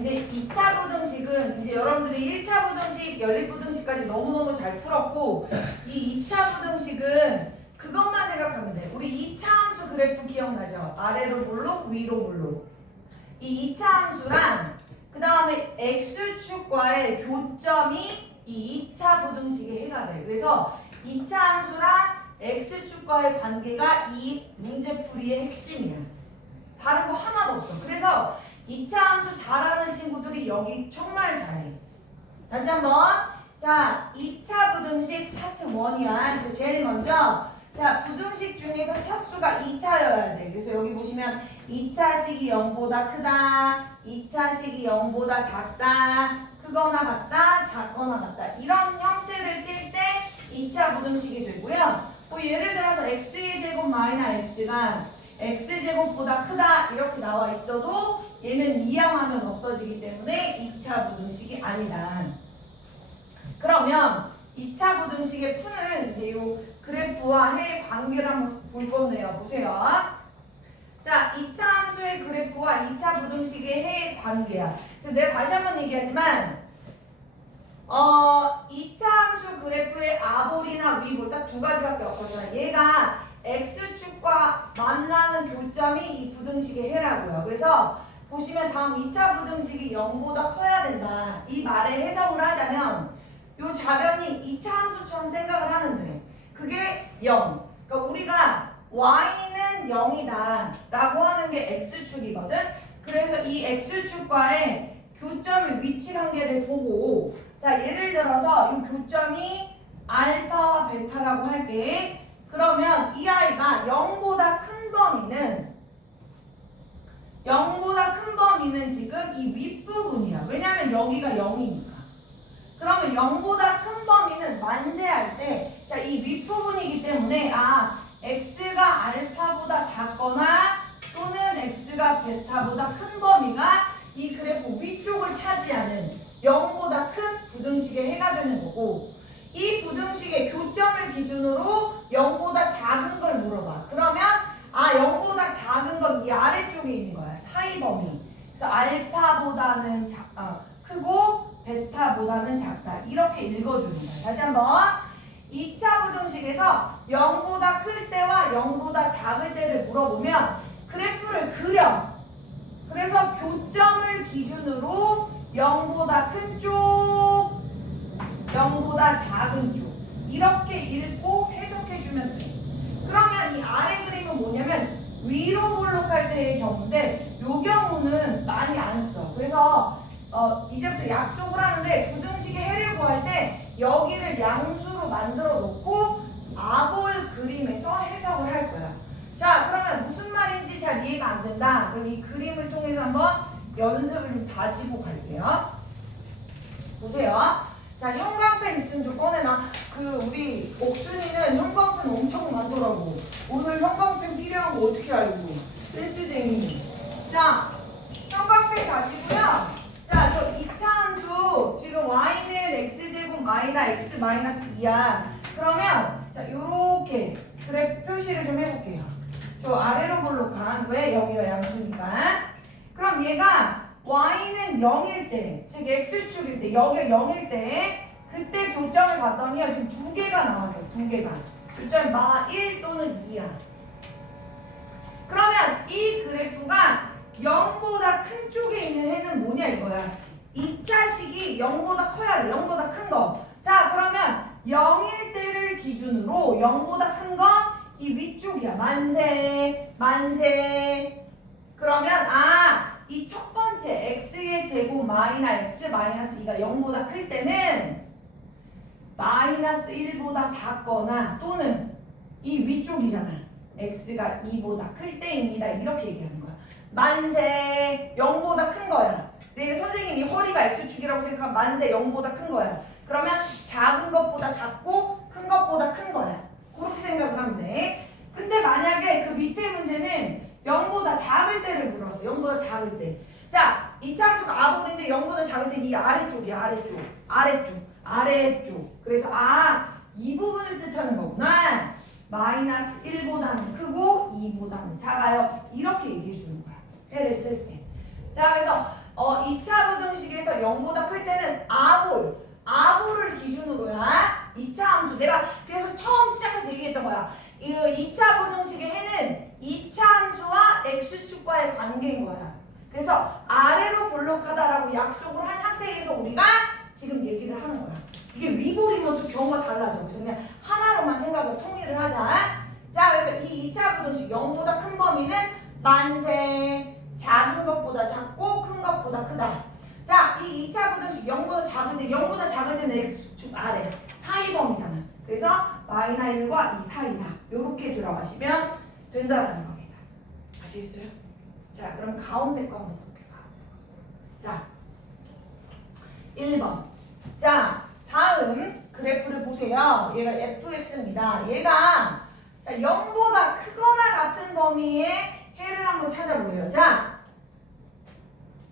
이제 2차 부등식은 이제 여러분들이 1차 부등식, 연립부등식까지 너무너무 잘 풀었고 이 2차 부등식은 그것만 생각하면 돼. 우리 2차 함수 그래프 기억나죠? 아래로 볼록, 위로 볼록. 이 2차 함수랑 그 다음에 x축과의 교점이 이 2차 부등식의 해가 돼. 그래서 2차 함수랑 x축과의 관계가 이 문제풀이의 핵심이야. 다른 거 하나도 없어. 그래서 2차 함수 잘하는 친구들이 여기 정말 잘해. 다시 한번. 자, 2차 부등식 파트 1이야. 그래서 제일 먼저 자, 부등식 중에서 차수가 2차여야 돼. 그래서 여기 보시면 2차식이 0보다 크다, 2차식이 0보다 작다, 크거나 같다, 작거나 같다. 이런 형태를 띌 때 2차 부등식이 되고요. 또 예를 들어서 x의 제곱 마이너스 x가 x제곱보다 크다 이렇게 나와 있어도 얘는 이항하면 없어지기 때문에 2차 부등식이 아니다. 그러면 2차 부등식의 푸는 이제 요 그래프와 해의 관계를 한번 볼 건데요. 보세요. 자, 2차 함수의 그래프와 2차 부등식의 해의 관계야. 내가 다시 한번 얘기하지만 2차 함수 그래프의 아볼이나 위볼 딱 두 가지밖에 없었잖아요. 얘가 x축과 만나는 교점이 이 부등식의 해라고요. 그래서 보시면 다음 2차 부등식이 0보다 커야 된다. 이 말에 해석을 하자면 요 좌변이 2차 함수처럼 생각을 하면 돼. 그게 0. 그러니까 우리가 y는 0이다 라고 하는 게 x축이거든. 그래서 이 x축과의 교점의 위치 관계를 보고 자, 예를 들어서 이 교점이 알파와 베타라고 할게. 그러면 이 아이가 0보다 큰 범위는 지금 이 윗부분이야. 왜냐면 여기가 0이니까. 그러면 0보다 큰 범위는 만세할 때 자, 이 윗부분이기 때문에 x가 알파보다 작거나 또는 x가 베타보다 큰 범위가 이 그래프 위쪽을 차지하는 0보다 큰 부등식의 해가 되는 거고 이 부등식의 교점을 기준으로 0보다 작은 걸 물어봐. 그러면 0보다 작은 건 이 아래쪽에 있는 거야. 사이 범위. 그래서 알파보다는 크고 베타보다는 작다. 이렇게 읽어주는 거야. 다시 한번. 2차 부등식에서 0보다 클 때와 0보다 작을 때를 물어보면 그래프를 그려. 그래서 교점을 기준으로 0보다 큰 쪽, 0보다 작은 쪽 이렇게 읽고 해석해주면 돼. 그러면 이 아래 그림은 뭐냐면 위로 볼록할 때의 경우인데 이 경우는 많이 안 써. 그래서 이제부터 약속을 하는데 부등식의 해를 구할 때 여기를 양수로 만들어 놓고 아볼 그림에서 해석을 할 거야. 자, 그러면 무슨 말인지 잘 이해가 안 된다. 그럼 이 그림을 통해서 한번 연습을 좀 다지고 갈게요. 보세요. 자, 형광펜 있으면 좀 꺼내놔. 우리 옥순이는 형광펜 엄청 많더라고. 오늘 형광펜 필요한 거 어떻게 알고? 센스쟁이. 자, 형광펜 가지고요. 자, 저 2차 함수 지금 y는 x제곱 x 마이너스 2야. 그러면 자, 요렇게 그래프 표시를 좀 해볼게요. 저 아래로 볼록한 왜 여기가 양수니까. 그럼 얘가 y는 0일 때, 즉 x축일 때, 여기가 0일 때 그때 교점을 봤더니 지금 두 개가 나왔어요. 두 개가. 교점이 마1 또는 2야. 그러면 이 그래프가 0보다 큰 쪽에 있는 해는 뭐냐 이거야. 2차식이 0보다 커야 돼. 0보다 큰 거. 자, 그러면 0일 때를 기준으로 0보다 큰 건 이 위쪽이야. 만세. 그러면 이 첫 번째 x의 제곱 마이너스 x 마이너스 2가 0보다 클 때는 마이너스 1보다 작거나 또는 이 위쪽이잖아. x가 2보다 클 때입니다. 이렇게 얘기하는 거야. 만세 0보다 큰 거야. 내 선생님이 허리가 x축이라고 생각하면 만세 0보다 큰 거야. 그러면 작은 것보다 작고 큰 것보다 큰 거야. 그렇게 생각을 하면 돼. 근데 만약에 그 밑에 문제는 0보다 작을 때를 물어봤어. 0보다 작을 때. 자, 2차 함수가 아볼인데 0보다 작을 때 이 아래쪽이야. 아래쪽. 그래서 이 부분을 뜻하는 거구나. 마이너스 1보다는 크고 2보다는 작아요. 이렇게 얘기해 주는 거야. 해를 쓸 때. 자, 그래서 2차 부등식에서 0보다 클 때는 아볼을 기준으로야 2차 함수. 내가 그래서 처음 시작할 때 얘기했던 거야. 이 2차 부등식의 해는 2차 함수와 x축과의 관계인 거야. 그래서 아래로 볼록하다라고 약속을 한 상태에서 우리가 지금 얘기를 하는 거야. 이게 위볼이면 또 경우가 달라져. 그래서 그냥 하나로만 생각을 통일을 하자. 자, 그래서 이 2차 부등식 0보다 큰 범위는 만세. 작은 것보다 작고 큰 것보다 크다. 자, 이 2차 부등식 0보다 작은데 0보다 작을 때는 x축 아래 사이 범위잖아. 그래서 마이너스 1과 2 사이다. 요렇게 들어가시면 된다라는 겁니다. 아시겠어요? 자, 그럼 가운데 거 한번 볼게요. 자, 1번. 자, 다음 그래프를 보세요. 얘가 fx입니다. 얘가 자 0보다 크거나 같은 범위의 해를 한번 찾아보래요. 자,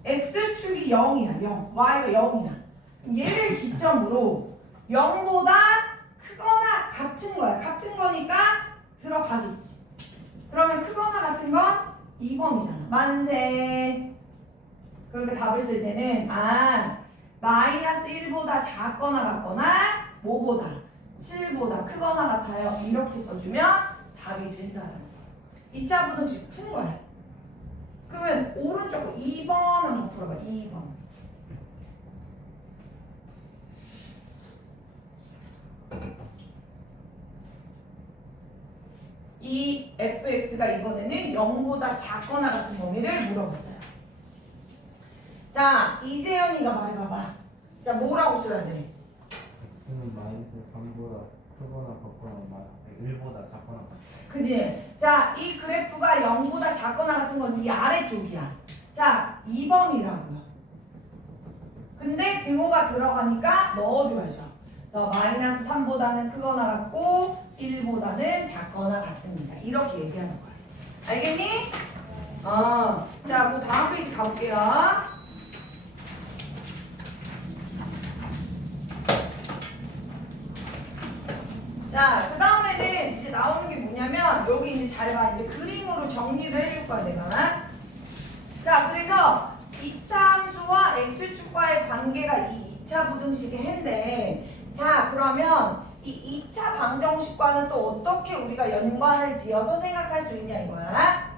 x축이 0이야. 0. y가 0이야. 얘를 기점으로 0보다 크거나 같은 거야. 같은 거니까 들어가겠지. 그러면 크거나 같은 건 2범이잖아. 만세. 그러니까 답을 쓸 때는 마이너스 1보다 작거나 같거나 뭐보다 7보다 크거나 같아요. 이렇게 써주면 답이 된다는 거야. 2차 부등식 푼 거야. 그러면 오른쪽 2번 한번 풀어봐. 2번. 이 fx가 이번에는 0보다 작거나 같은 범위를 물어봤어요. 자, 이재현이가 말해봐봐. 자, 뭐라고 써야 돼? x는 마이너스 3보다 크거나 같거나 1보다 작거나 같다. 그지? 자, 이 그래프가 0보다 작거나 같은 건 이 아래쪽이야. 자, 2범이라고요. 근데 등호가 들어가니까 넣어줘야죠. 그래서 마이너스 3보다는 크거나 같고 1보다는 작거나 같습니다. 이렇게 얘기하는 거야. 알겠니? 자, 그 다음 페이지 가볼게요. 자, 그 다음에는 이제 나오는 게 뭐냐면 여기 이제 잘 봐. 이제 그림으로 정리를 해줄 거야, 내가. 자, 그래서 2차 함수와 x축과의 관계가 이 2차 부등식의 해인데, 자, 그러면 이 2차 방정식과는 또 어떻게 우리가 연관을 지어서 생각할 수 있냐 이거야.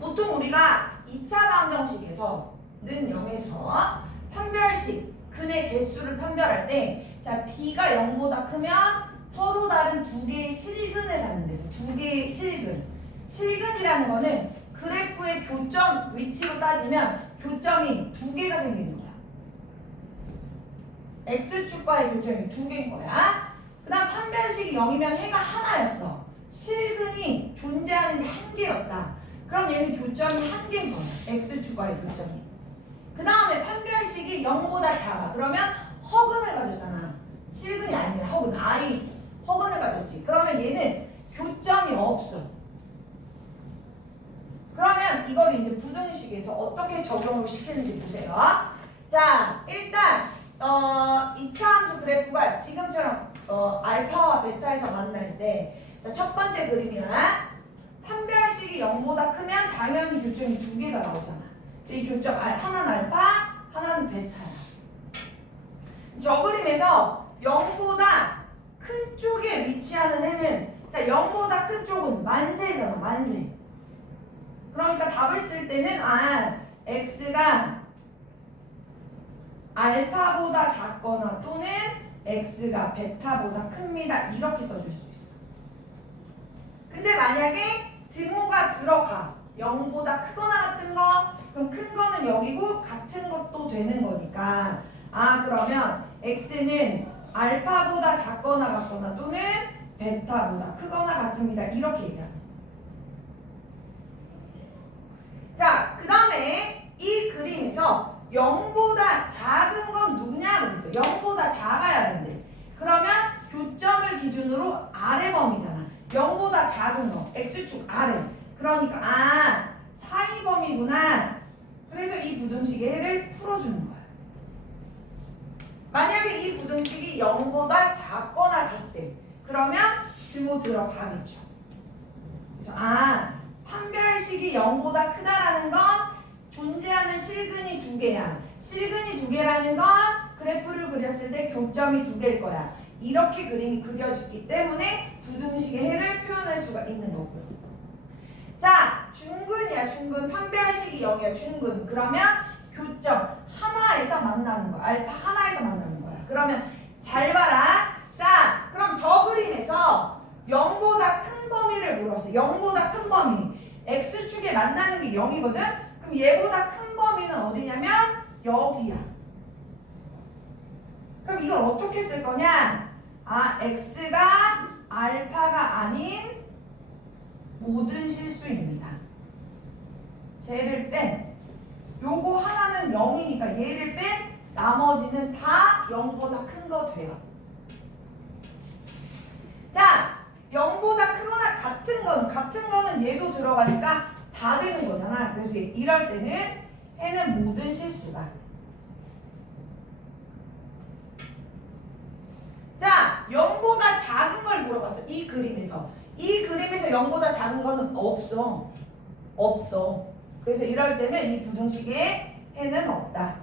보통 우리가 2차 방정식에서는 0에서 판별식, 근의 개수를 판별할 때, 자, d가 0보다 크면 서로 다른 두 개의 실근을 갖는 데서 두 개의 실근. 실근이라는 거는 그래프의 교점 위치로 따지면 교점이 두 개가 생기는 거야. x축과의 교점이 두 개인 거야. 그 다음 판별식이 0이면 해가 하나였어. 실근이 존재하는 게 한 개였다. 그럼 얘는 교점이 한 개인 거야. x축과의 교점이. 그 다음에 판별식이 0보다 작아. 그러면 허근을 가졌잖아. 실근이 아니라 허근. 허근을 가졌지. 그러면 얘는 교점이 없어. 그러면 이걸 이제 부등식에서 어떻게 적용을 시키는지 보세요. 자, 일단 2차 함수 그래프가 지금처럼 알파와 베타에서 만날 때, 자, 첫 번째 그림이야. 판별식이 0보다 크면 당연히 교점이 두 개가 나오잖아. 이 교점 하나는 알파, 하나는 베타야. 저 그림에서 0보다 큰 쪽에 위치하는 해는, 자, 0보다 큰 쪽은 만세잖아. 만세. 그러니까 답을 쓸 때는 x가 알파보다 작거나 또는 x가 베타보다 큽니다. 이렇게 써줄 수 있어. 근데 만약에 등호가 들어가 0보다 크거나 같은 거, 그럼 큰 거는 여기고 같은 것도 되는 거니까 그러면 x는 알파보다 작거나 같거나 또는 베타보다 크거나 같습니다. 이렇게 얘기하는 거예요. 자, 그 다음에 이 그림에서 0보다 작은 건 누구냐 그랬어요. 0보다 작아야 된대. 그러면 교점을 기준으로 아래 범위잖아. 0보다 작은 거, x축 아래. 그러니까 사이 범위구나. 그래서 이 부등식의 해를 풀어주는 거야. 만약에 이 부등식이 0보다 작거나 같대. 그러면 등호 들어가겠죠. 그래서 판별식이 0보다 크다라는 건 존재하는 실근이 두 개야. 실근이 두 개라는 건 그래프를 그렸을 때 교점이 두 개일 거야. 이렇게 그림이 그려졌기 때문에 부등식의 해를 표현할 수가 있는 거고요. 자, 중근이야. 중근. 판별식이 0이야. 중근. 그러면 교점 하나에서 만나는 거야. 알파 하나에서 만나는 거야. 그러면 잘 봐라. 자, 그럼 저 그림에서 0보다 큰 범위를 물어봤어요. 0보다 큰 범위. x축에 만나는 게 0이거든? 그럼 얘보다 큰 범위는 어디냐면 여기야. 그럼 이걸 어떻게 쓸 거냐? 아, x가 알파가 아닌 모든 실수입니다. 쟤를 뺀 요거 하나는 0이니까 얘를 뺀 나머지는 다 0보다 큰 거 돼요. 자, 0보다 크거나 같은 거는 얘도 들어가니까 다 되는 거잖아. 그래서 이럴 때는 해는 모든 실수다. 자, 0보다 작은 걸 물어봤어. 이 그림에서 0보다 작은 거는 없어. 그래서 이럴 때는 이 부등식에 해는 없다.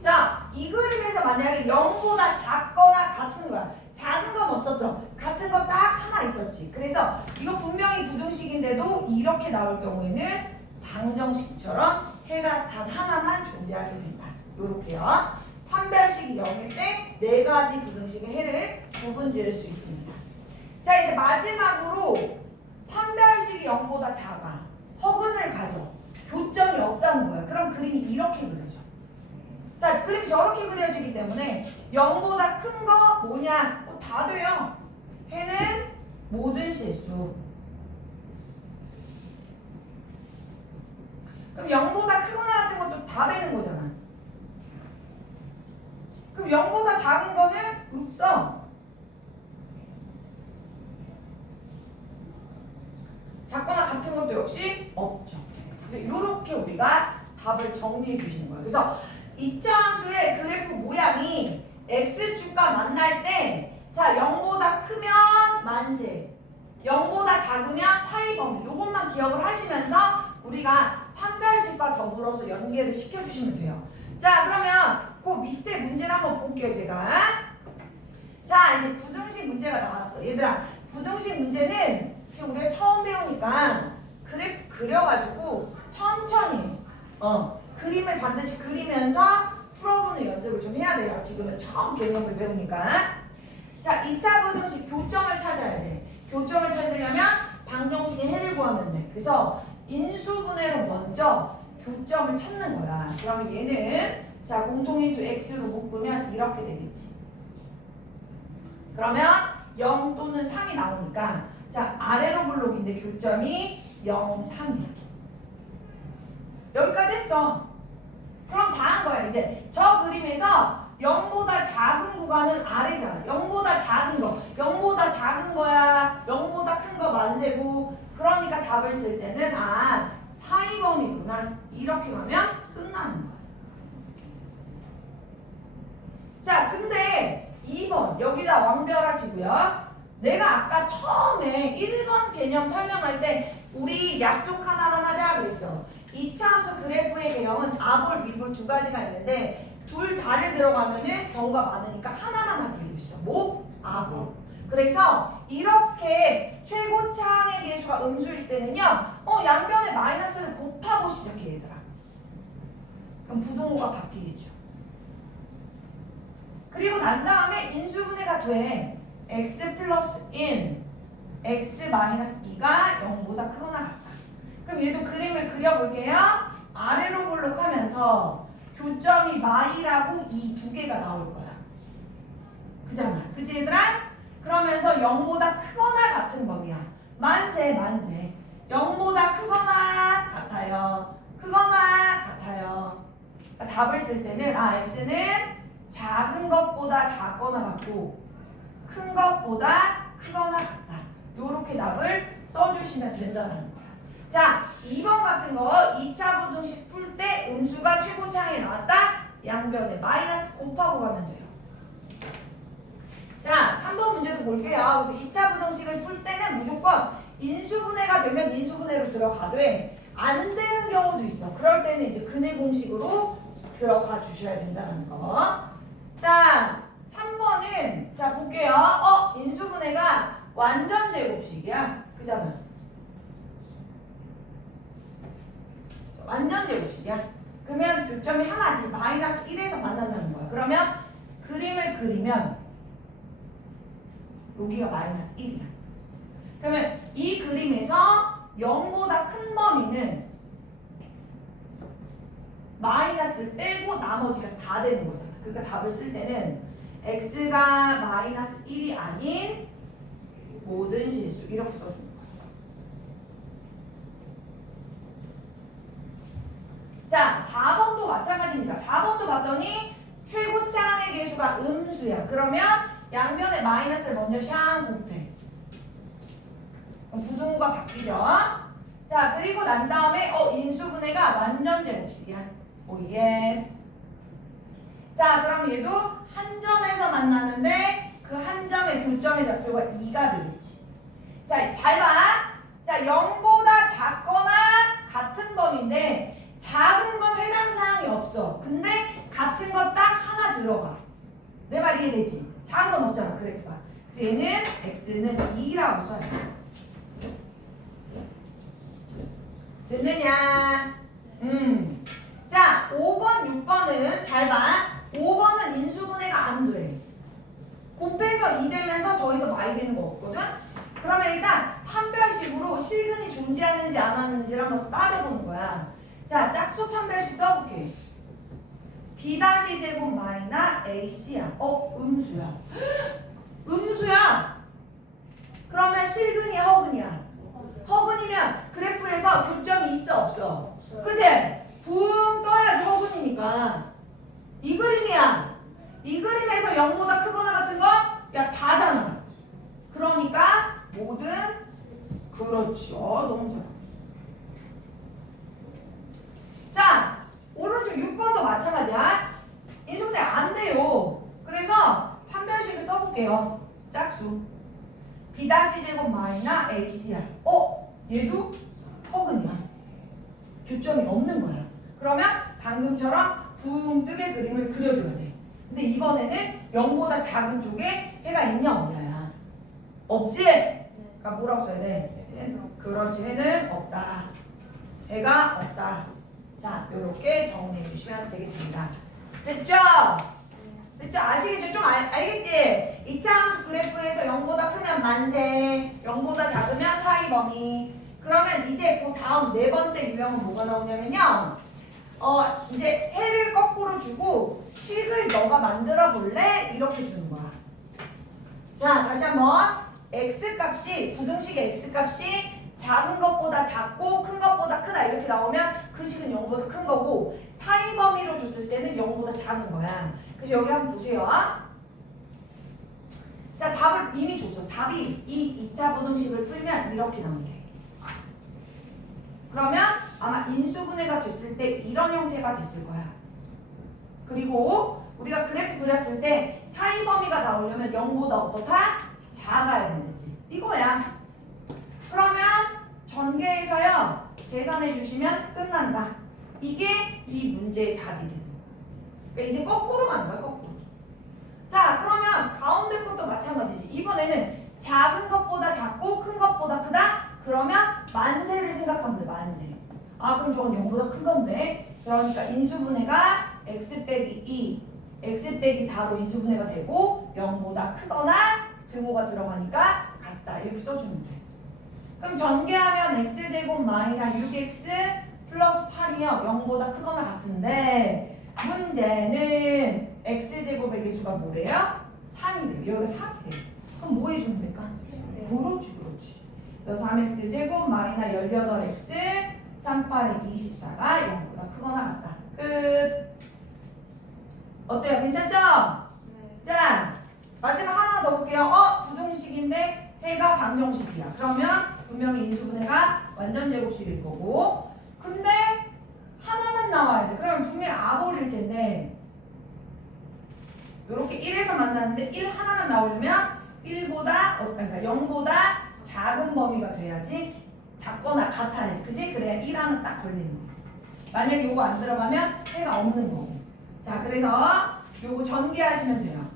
자, 이 그림에서 만약에 0보다 작거나 같은 거야. 작은 건 없었어. 같은 거 딱 하나 있었지. 그래서 이거 분명히 부등식인데도 이렇게 나올 경우에는 방정식처럼 해가 단 하나만 존재하게 된다. 요렇게요. 판별식이 0일 때 4가지 부등식의 해를 구분 지을 수 있습니다. 자, 이제 마지막으로 판별식이 0보다 작아. 허근을 가져. 교점이 없다는 거야. 그럼 그림이 이렇게 그려져. 자, 그림이 저렇게 그려지기 때문에 0보다 큰 거 뭐냐? 다 돼요. 해는 모든 실수. 그럼 0보다 크거나 같은 것도 다 되는 거잖아. 그럼 0보다 작은 거는 없어. 작거나 같은 것도 역시 없죠. 그래서 이렇게 우리가 답을 정리해 주시는 거예요. 그래서 2차 함수의 그래프 모양이 x축과 만날 때 자, 0보다 크면 만세, 0보다 작으면 사이 범위. 요것만 기억을 하시면서 우리가 판별식과 더불어서 연계를 시켜주시면 돼요. 자, 그러면 그 밑에 문제를 한번 볼게요, 제가. 자, 이제 부등식 문제가 나왔어. 얘들아, 부등식 문제는 지금 우리가 처음 배우니까 그래프 그려가지고 천천히 그림을 반드시 그리면서 풀어보는 연습을 좀 해야 돼요. 지금은 처음 개념을 배우니까. 자, 2차 부등식 교점을 찾아야 돼. 교점을 찾으려면 방정식의 해를 구하면 돼. 그래서 인수분해로 먼저 교점을 찾는 거야. 그러면 얘는 자, 공통인수 x로 묶으면 이렇게 되겠지. 그러면 0 또는 3이 나오니까 자, 아래로 블록인데 교점이 0, 3이야. 여기까지 했어. 그럼 다 한 거야. 이제 저 그림에서 0보다 작은 구간은 아래잖아. 0보다 작은 거. 0보다 작은 거야. 0보다 큰 거 만세고. 그러니까 답을 쓸 때는 아, 사이 범위구나. 이렇게 가면 끝나는 거야. 자, 근데 2번 여기다 완별하시고요. 내가 아까 처음에 1번 개념 설명할 때 우리 약속 하나만 하자 그랬어. 2차 함수 그래프의 개념은 아볼, 위볼 두 가지가 있는데 둘 다를 들어가면은 경우가 많으니까 하나만 하기로 했어. 뭐? 아볼. 그래서 이렇게 최고차항의 계수가 음수일 때는요. 양변에 마이너스를 곱하고 시작해 얘들아. 그럼 부동호가 바뀌겠죠. 그리고 난 다음에 인수분해가 돼. x 플러스 1, x 마이너스 2가 0보다 크거나 같다. 그럼 얘도 그림을 그려볼게요. 아래로 볼록하면서 교점이 마이라고 이 두 개가 나올 거야. 그잖아. 그치 얘들아? 그러면서 0보다 크거나 같은 범위야. 만세. 0보다 크거나 같아요. 그러니까 답을 쓸 때는 x는 작은 것보다 작거나 같고 큰 것보다 크거나 같다. 요렇게 답을 써주시면 된다는 거야. 자, 2번 같은 거 2차 부등식 풀 때 음수가 최고차항에 나왔다. 양변에 마이너스 곱하고 가면 돼요. 자, 3번 문제도 볼게요. 그래서 2차 부등식을 풀 때는 무조건 인수분해가 되면 인수분해로 들어가되 안 되는 경우도 있어. 그럴 때는 이제 근해 공식으로 들어가 주셔야 된다는 거. 자, 3번은 자 볼게요. 인수분해가 완전 제곱식이야. 그잖아. 완전 제곱식이야. 그러면 교점이 하나지. 마이너스 1에서 만난다는 거야. 그러면 그림을 그리면 여기가 마이너스 1이야. 그러면 이 그림에서 0보다 큰 범위는 마이너스를 빼고 나머지가 다 되는 거잖아. 그러니까 답을 쓸 때는 x가 마이너스 1이 아닌 모든 실수 이렇게 써주는 거야. 자, 4번도 마찬가지입니다. 4번도 봤더니 최고차항의 계수가 음수야. 그러면 양면에 마이너스를 먼저 샹 곱해. 그럼 부등호가 바뀌죠. 자, 그리고 난 다음에 인수분해가 완전 제곱식이야. 오 예스. 자, 그럼 얘도 한 점에서 만나는데 그 한 점의 교점의 좌표가 2가 되겠지. 자, 잘 봐. 자, 0보다 작거나 같은 범위인데 작은 건 해당 사항이 없어. 근데 같은 거 딱 하나 들어가. 내 말 이해되지? 작은 건 없잖아, 그래프가. 그래서 얘는 x는 2라고 써야 돼. 됐느냐? 자, 5번, 6번은 잘 봐. 5번은 인수분해가 안 돼. 곱해서 2 되면서 더해서 많이 되는 거 없거든? 그러면 일단 판별식으로 실근이 존재하는지 안 하는지를 한번 따져보는 거야. 자, 짝수 판별식 써볼게. B-제곱 마이너 AC야. 음수야. 음수야. 그러면 실근이야, 허근이야? 허근이면 그래프에서 교점이 있어, 없어? 그치? 붕 떠야지 허근이니까. 이 그림이야. 이 그림에서 0보다 크거나 같은 거? 야, 다잖아. 그러니까 모든 그렇죠. 너무 잘. 자, 오른쪽 6번도 마찬가지야. 인수분해 안 돼요. 그래서 판별식을 써볼게요. 짝수. B-제곱 마이너 AC야. 얘도 허근이야. 교점이 없는 거야. 그러면 방금처럼 붕 뜨게 그림을 그려줘야 돼. 근데 이번에는 0보다 작은 쪽에 해가 있냐 없냐야. 없지? 그러니까 뭐라고 써야 돼? 그렇지, 해는 없다. 해가 없다. 자, 요렇게 정리해 주시면 되겠습니다. 됐죠? 됐죠? 아시겠죠? 좀 알겠지? 이차함수 그래프에서 0보다 크면 만세, 0보다 작으면 사이범위. 그러면 이제 그 다음 네 번째 유형은 뭐가 나오냐면요. 이제 해를 거꾸로 주고 식을 너가 만들어 볼래? 이렇게 주는 거야. 자, 다시 한번. x값이, 부등식의 x값이 작은 것보다 작고 큰 것보다 크다 이렇게 나오면 그 식은 0보다 큰 거고 사이 범위로 줬을 때는 0보다 작은 거야. 그래서 여기 한번 보세요. 자, 답을 이미 줬어. 답이 이 2차 부등식을 풀면 이렇게 나온대. 그러면 아마 인수분해가 됐을 때 이런 형태가 됐을 거야. 그리고 우리가 그래프 그렸을 때 사이 범위가 나오려면 0보다 어떻다? 작아야 된다지. 이거야. 그러면 전개해서요. 계산해 주시면 끝난다. 이게 이 문제의 답이 되는 거야. 그러니까 이제 거꾸로 가는 거야. 거꾸로. 자, 그러면 가운데 것도 마찬가지지. 이번에는 작은 것보다 작고 큰 것보다 크다? 그러면 만세를 생각하면 돼. 만세. 그럼 저건 0보다 큰 건데. 그러니까 인수분해가 x 빼기 2, x 빼기 4로 인수분해가 되고 0보다 크거나 등호가 들어가니까 같다. 이렇게 써주면 돼. 그럼 전개하면 x제곱 마이너 6x 플러스 8이요. 0보다 크거나 같은데 문제는 x제곱의 개수가 뭐래요? 3이 돼요. 여기가 3이 돼요. 그럼 뭐 해주면 될까? 그렇지, 그렇지. 그래서 3x제곱 마이너 18x 3, 8에 24가 0보다 크거나 같다. 끝. 어때요? 괜찮죠? 네. 자, 마지막 하나 더 볼게요. 부등식인데 해가 방정식이야. 그러면 분명히 인수분해가 완전 제곱식일 거고. 근데 하나만 나와야 돼. 그러면 분명히 아볼일 텐데 이렇게 1에서 만났는데 1 하나만 나오려면 1보다 그러니까 0보다 작은 범위가 돼야지 작거나 같아야지. 그지? 그래야 1하는 딱 걸리는 거지. 만약에 요거 안 들어가면 해가 없는 거고. 자, 그래서 요거 전개하시면 돼요.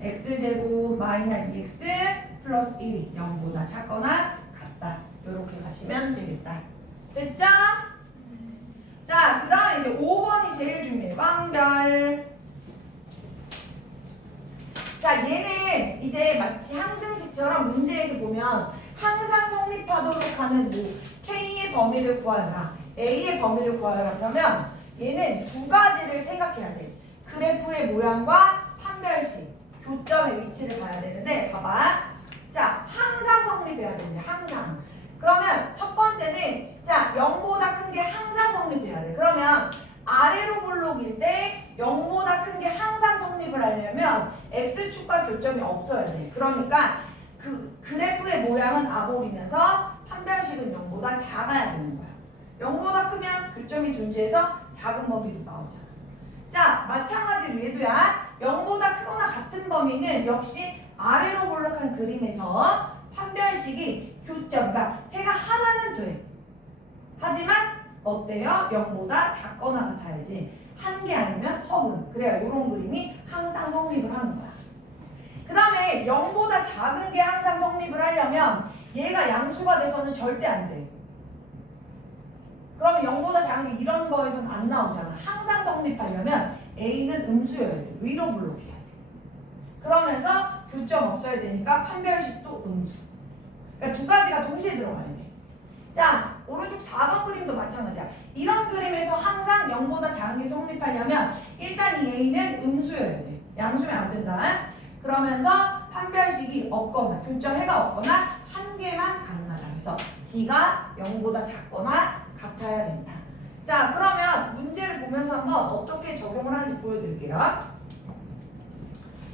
x제곱 마이너스 2x 플러스 1이 0보다 작거나 같다. 요렇게 가시면 되겠다. 됐죠? 자, 그 다음에 이제 5번이 제일 중요해요. 꽝별. 자, 얘는 이제 마치 항등식처럼 문제에서 보면 항상 성립하도록 하는 뭐 K의 범위를 구하라, A의 범위를 구하라 그러면 얘는 두 가지를 생각해야 돼. 그래프의 모양과 판별식, 교점의 위치를 봐야 되는데 봐봐. 자, 항상 성립해야 됩니다. 항상. 그러면 첫 번째는 자, 0보다 큰 게 항상 성립해야 돼. 그러면 아래로 블록일 때 0보다 큰 게 항상 성립을 하려면 X축과 교점이 없어야 돼. 그러니까 그 그래프의 모양은 아볼이면서 판별식은 0보다 작아야 되는 거야. 0보다 크면 교점이 존재해서 작은 범위도 나오잖아. 자, 마찬가지로 얘도야. 0보다 크거나 같은 범위는 역시 아래로 볼록한 그림에서 판별식이 교점, 그러니까 해가 하나는 돼. 하지만 어때요? 0보다 작거나 같아야지. 한 개 아니면 허근. 그래야 이런 그림이 항상 성립을 하는 거야. 그 다음에 0보다 작은 게 항상 성립을 하려면 얘가 양수가 돼서는 절대 안 돼. 그러면 0보다 작은 게 이런 거에서는 안 나오잖아. 항상 성립하려면 A는 음수여야 돼. 위로 블록해야 돼. 그러면서 교점 없어야 되니까 판별식도 음수. 그러니까 두 가지가 동시에 들어가야 돼. 자, 오른쪽 4번 그림도 마찬가지야. 이런 그림에서 항상 0보다 작은 게 성립하려면 일단 이 A는 음수여야 돼. 양수면 안 된다. 그러면서 판별식이 없거나 교점 해가 없거나 한 개만 가능하다. 그래서 D가 0보다 작거나 같아야 된다. 자, 그러면 문제를 보면서 한번 어떻게 적용을 하는지 보여드릴게요.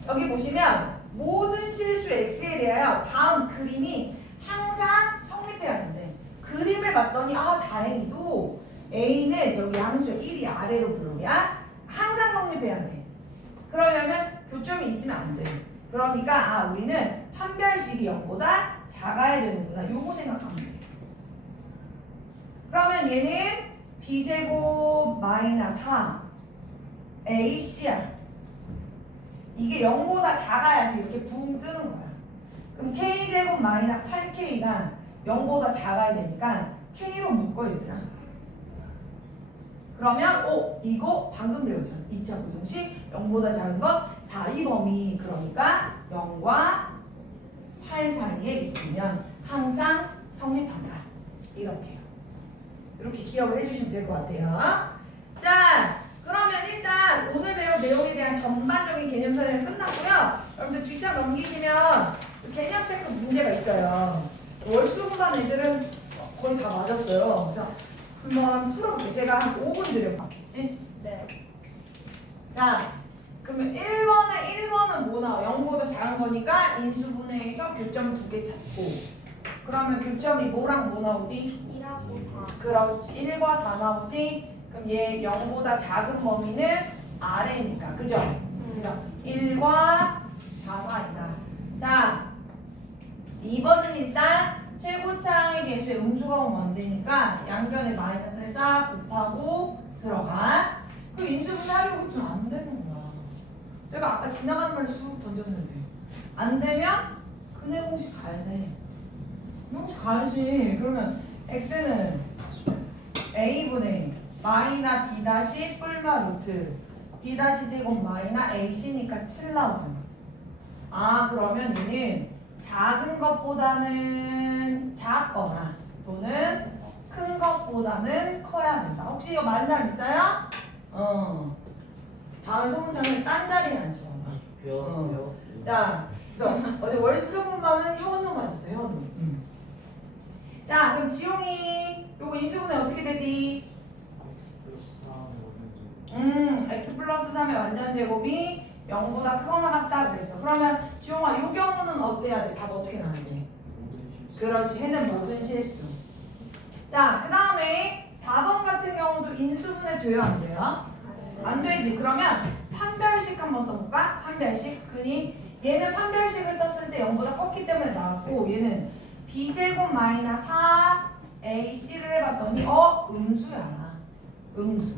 여기 보시면 모든 실수 X에 대하여 다음 그림이 항상 성립해야 하는데 그림을 봤더니 다행히도 A는 여기 양수 1이 아래로 블록이야. 항상 성립해야 돼. 그러려면 교점이 있으면 안 돼. 그러니까 우리는 판별식이 0보다 작아야 되는구나. 요거 생각하면 돼. 그러면 얘는 B제곱 마이너스 4 AC야. 이게 0보다 작아야지 이렇게 붕 뜨는 거야. 그럼 K제곱 마이너스 8K가 0보다 작아야 되니까 K로 묶어 얘들아. 그러면 이거 방금 배웠잖아. 2차 부등식 0보다 작은 거 4의 범위. 그러니까 0과 8 사이에 있으면 항상 성립한다. 이렇게요. 이렇게 기억을 해주시면 될 것 같아요. 자, 그러면 일단 오늘 배울 내용에 대한 전반적인 개념 설명이 끝났고요. 여러분들 뒷장 넘기시면 개념 체크 문제가 있어요. 월수분반 애들은 거의 다 맞았어요. 그래서 한번 풀어볼게요. 제가 한 5분 드려봤겠지? 네. 자, 그러면 1번은 뭐 나와? 0보다 작은 거니까 인수분해에서 교점 2개 찾고, 그러면 교점이 뭐랑 뭐 나오지? 1하고 4. 그렇지. 1과 4 나오지? 그럼 얘 0보다 작은 범위는 아래니까. 그죠? 그죠? 1과 4 사이다. 자, 2번은 일단 최고차항의 개수의 음수가 오면 안 되니까 양변에 마이너스를 싹 곱하고 들어가. 그 인수분해 하려고 했더니 안 되는 거야. 내가 아까 지나가는 말로 쑥 던졌는데 안 되면 근해 공식 가야 돼. 공식 가야지. 그러면 x는 a분의 마이너 b 다시 뿔마 루트 b 다시 제곱 마이너 ac니까 7 나오는. 그러면 얘는 작은 것보다는 작거나 또는 큰 것보다는 커야 된다. 혹시 이거 많은 사람 있어요? 다음에 소문장에 딴 자리에 앉혀봐. 배웠어요. 자, 그래서 어제 월수분반은 현우 맞았어요. 현우. 자, 그럼 지용이 요거 인수분해 어떻게 되디? x 플러스 3의 완전 제곱이 0보다 크거나 같다 그랬어. 그러면 지용아 요 경우는 어때야 돼? 답 어떻게 나와야 돼? 그렇지. 해는 모든 실수. 자, 그 다음에 4번 같은 경우도 인수분해 돼요? 안 돼요? 안 되지. 그러면 판별식 한번 써볼까? 판별식. 그니 얘는 판별식을 썼을 때 0보다 컸기 때문에 나왔고 얘는 b제곱 마이너스 4ac를 해봤더니 음수야. 음수.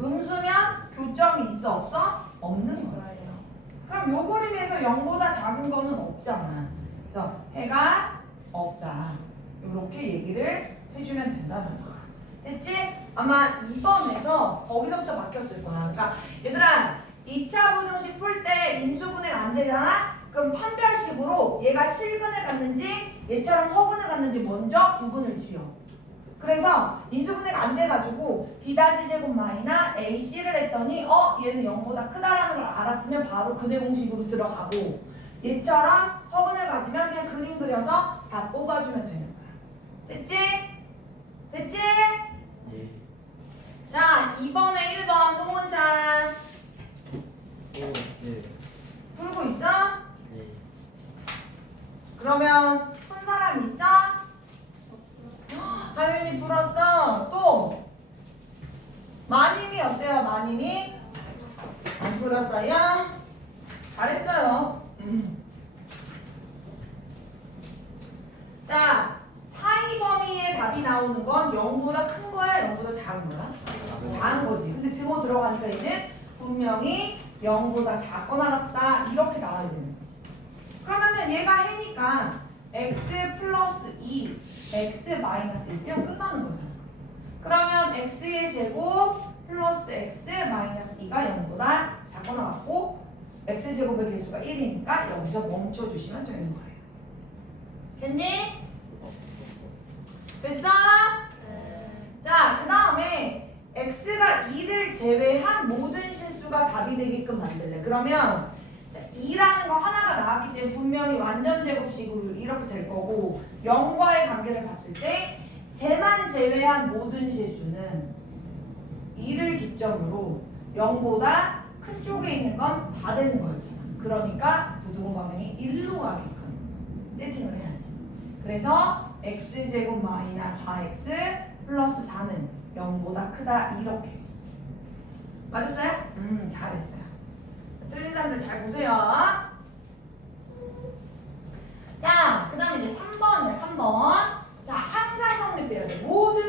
음수면 교점이 있어 없어? 없는 거지. 그럼 요 그림에서 0보다 작은 거는 없잖아. 그래서 해가 없다. 이렇게 얘기를 해주면 된다는 거야. 됐지? 아마 2번에서 거기서부터 바뀌었을 거야. 그러니까 얘들아 2차 부등식 풀 때 인수분해 안 되잖아? 그럼 판별식으로 얘가 실근을 갖는지 얘처럼 허근을 갖는지 먼저 구분을 지어. 그래서 인수분해가 안 돼가지고 b-제곱 마이너 ac를 했더니 얘는 0보다 크다라는 걸 알았으면 바로 근해 공식으로 들어가고 얘처럼 허근을 가지면 그냥 그림 그려서 다 뽑아주면 되는 거야. 됐지? 됐지? 예. 자 2번에 1번 송원찬 예. 풀고 있어? 예. 그러면 푼 사람 있어? 하윤이 풀었어. 또 마님이 어때요? 마님이 안 풀었어요? 잘했어요. 자, 사이 범위의 답이 나오는 건 0보다 큰 거야? 0보다 작은 거야? 작은 거지. 근데 등호 들어가니까 얘는 분명히 0보다 작거나 같다 이렇게 나와야 되는 거지. 그러면은 얘가 해니까 x 플러스 2 x 마이너스 1이면 끝나는 거잖아. 그러면 x의 제곱 플러스 x 마이너스 2가 0보다 작거나 같고 x 제곱의 개수가 1이니까 여기서 멈춰주시면 되는 거예요. 됐니? 됐어? 자, 그 다음에 x가 2를 제외한 모든 실수가 답이 되게끔 만들래. 그러면 2라는 거 하나가 나왔기 때문에 분명히 완전 제곱식으로 이렇게 될 거고 0과의 관계를 봤을 때 쟤만 제외한 모든 실수는 2를 기점으로 0보다 큰 쪽에 있는 건 다 되는 거였잖아. 그러니까 부등호 방향이 1로 가게끔 세팅을 해야지. 그래서 x제곱 마이너스 4x 플러스 4는 0보다 크다 이렇게. 맞았어요? 잘했어요. 틀린 사람들 잘 보세요. 자, 그 다음에 이제 3번이야, 3번. 자, 항상 성립돼야 돼. 모든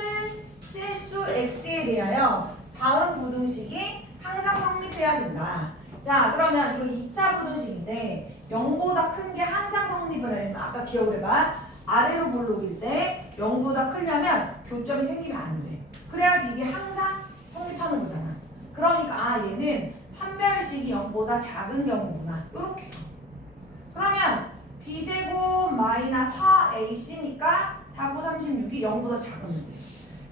실수 x에 대하여 다음 부등식이 항상 성립해야 된다. 자, 그러면 이거 2차 부등식인데 0보다 큰 게 항상 성립을 하려면 아까 기억을 해봐. 아래로 볼록일 때 0보다 크려면 교점이 생기면 안 돼. 그래야지 이게 항상 성립하는 거잖아. 그러니까 얘는 판별식이 0보다 작은 경우구나. 요렇게. 그러면 b제곱 마이너스 4ac니까 4, 9, 36이 0보다 작으면 돼.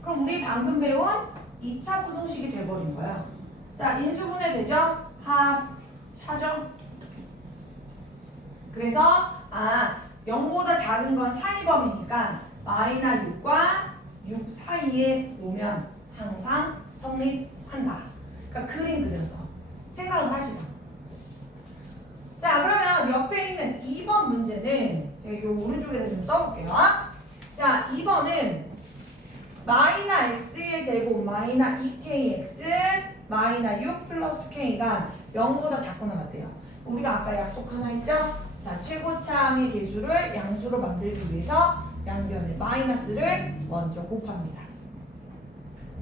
그럼 우리 방금 배운 2차 부등식이 돼버린 거야. 자, 인수분해 되죠? 합차죠? 그래서 0보다 작은 건 사이범위니까 마이너 6과 6 사이에 오면 항상 성립한다. 그러니까 그림 그려서 생각을 하시라. 자, 그러면 옆에 있는 2번 문제는 제가 이 오른쪽에다 좀 써볼게요. 자, 2번은 마이너 x의 제곱 마이너 2kx 마이너 6 플러스 k가 0보다 작거나 같대요. 우리가 아까 약속 하나 했죠? 자, 최고차항의 개수를 양수로 만들기 위해서 양변에 마이너스를 먼저 곱합니다.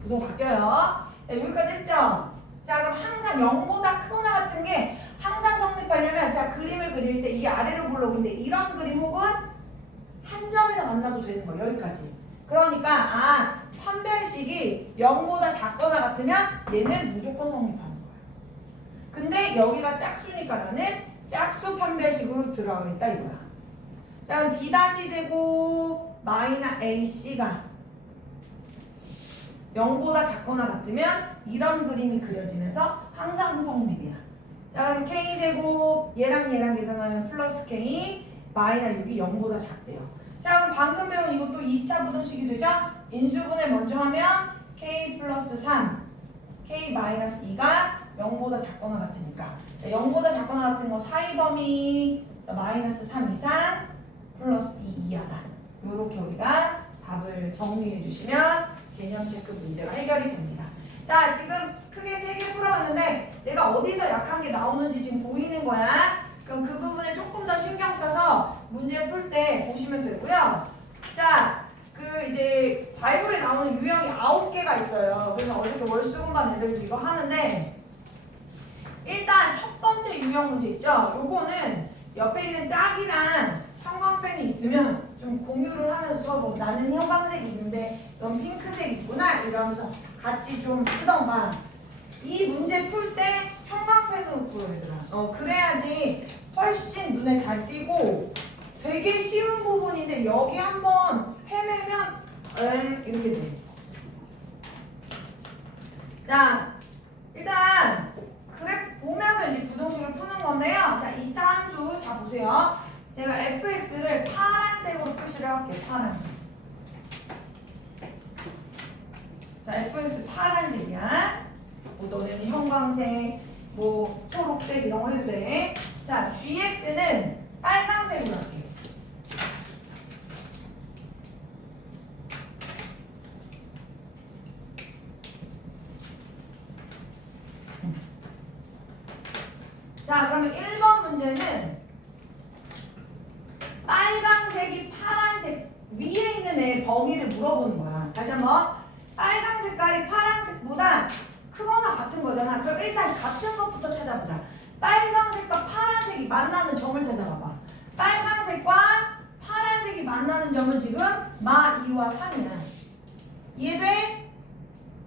부동 바뀌어요. 자, 여기까지 했죠? 자, 그럼 항상 0보다 크거나 같은 게 항상 성립하려면 자, 그림을 그릴 때 이게 아래로 볼록인데 이런 그림 혹은 한 점에서 만나도 되는 거예요. 여기까지. 그러니까 판별식이 0보다 작거나 같으면 얘는 무조건 성립하는 거예요. 근데 여기가 짝수니까 나는 짝수 판별식으로 들어가겠다 이거야. 자, 그럼 b-제곱 마이너 ac가 0보다 작거나 같으면 이런 그림이 그려지면서 항상 성립이야. 자, 그럼 k제곱 얘랑 계산하면 플러스 k 마이너 6이 0보다 작대요. 자, 그럼 방금 배운 이것도 2차 부등식이 되죠? 인수분해 먼저 하면 k 플러스 3 k 마이너스 2가 0보다 작거나 같으니까 자, 0보다 작거나 같은 거 사이 범위 마이너스 3 이상 플러스 2 이하다. 요렇게 우리가 답을 정리해 주시면 개념 체크 문제가 해결이 됩니다. 자, 지금 크게 3개 풀어봤는데 내가 어디서 약한 게 나오는지 지금 보이는 거야. 그럼 그 부분에 조금 더 신경 써서 문제 풀 때 보시면 되고요. 자, 그 이제 바이블에 나오는 유형이 9개가 있어요. 그래서 어저께 월수금반 애들도 이거 하는데 일단 첫 번째 유형 문제 있죠? 요거는 옆에 있는 짝이랑 형광펜이 있으면 좀 공유를 하면서 써보고 나는 형광색이 있는데 넌 핑크색 있구나 이러면서 같이 좀 쓰던가 이 문제 풀 때 형광펜으로 풀어야 되더라. 그래야지 훨씬 눈에 잘 띄고 되게 쉬운 부분인데 여기 한번 헤매면 이렇게 돼. 자, 일단 그래프 보면서 이제 부등식을 푸는 건데요. 자, 2차 함수 자 보세요. 제가 fx를 파란색으로 표시를 할게요. 파란색. 자, fx 파란색이야. 뭐 너네는 형광색, 뭐 초록색 이런 거 해도 돼. 자, gx는 빨강색으로 할게요. 자, 그러면 1번 문제는 빨강색이 파란색 위에 있는 애 범위를 물어보는 거야. 다시 한번. 빨강 색깔이 파란색보다 크거나 같은 거잖아. 그럼 일단 같은 것부터 찾아보자. 빨강색과 파란색이 만나는 점을 찾아봐봐. 빨강색과 파란색이 만나는 점은 지금 마 2와 3이야. 이해돼?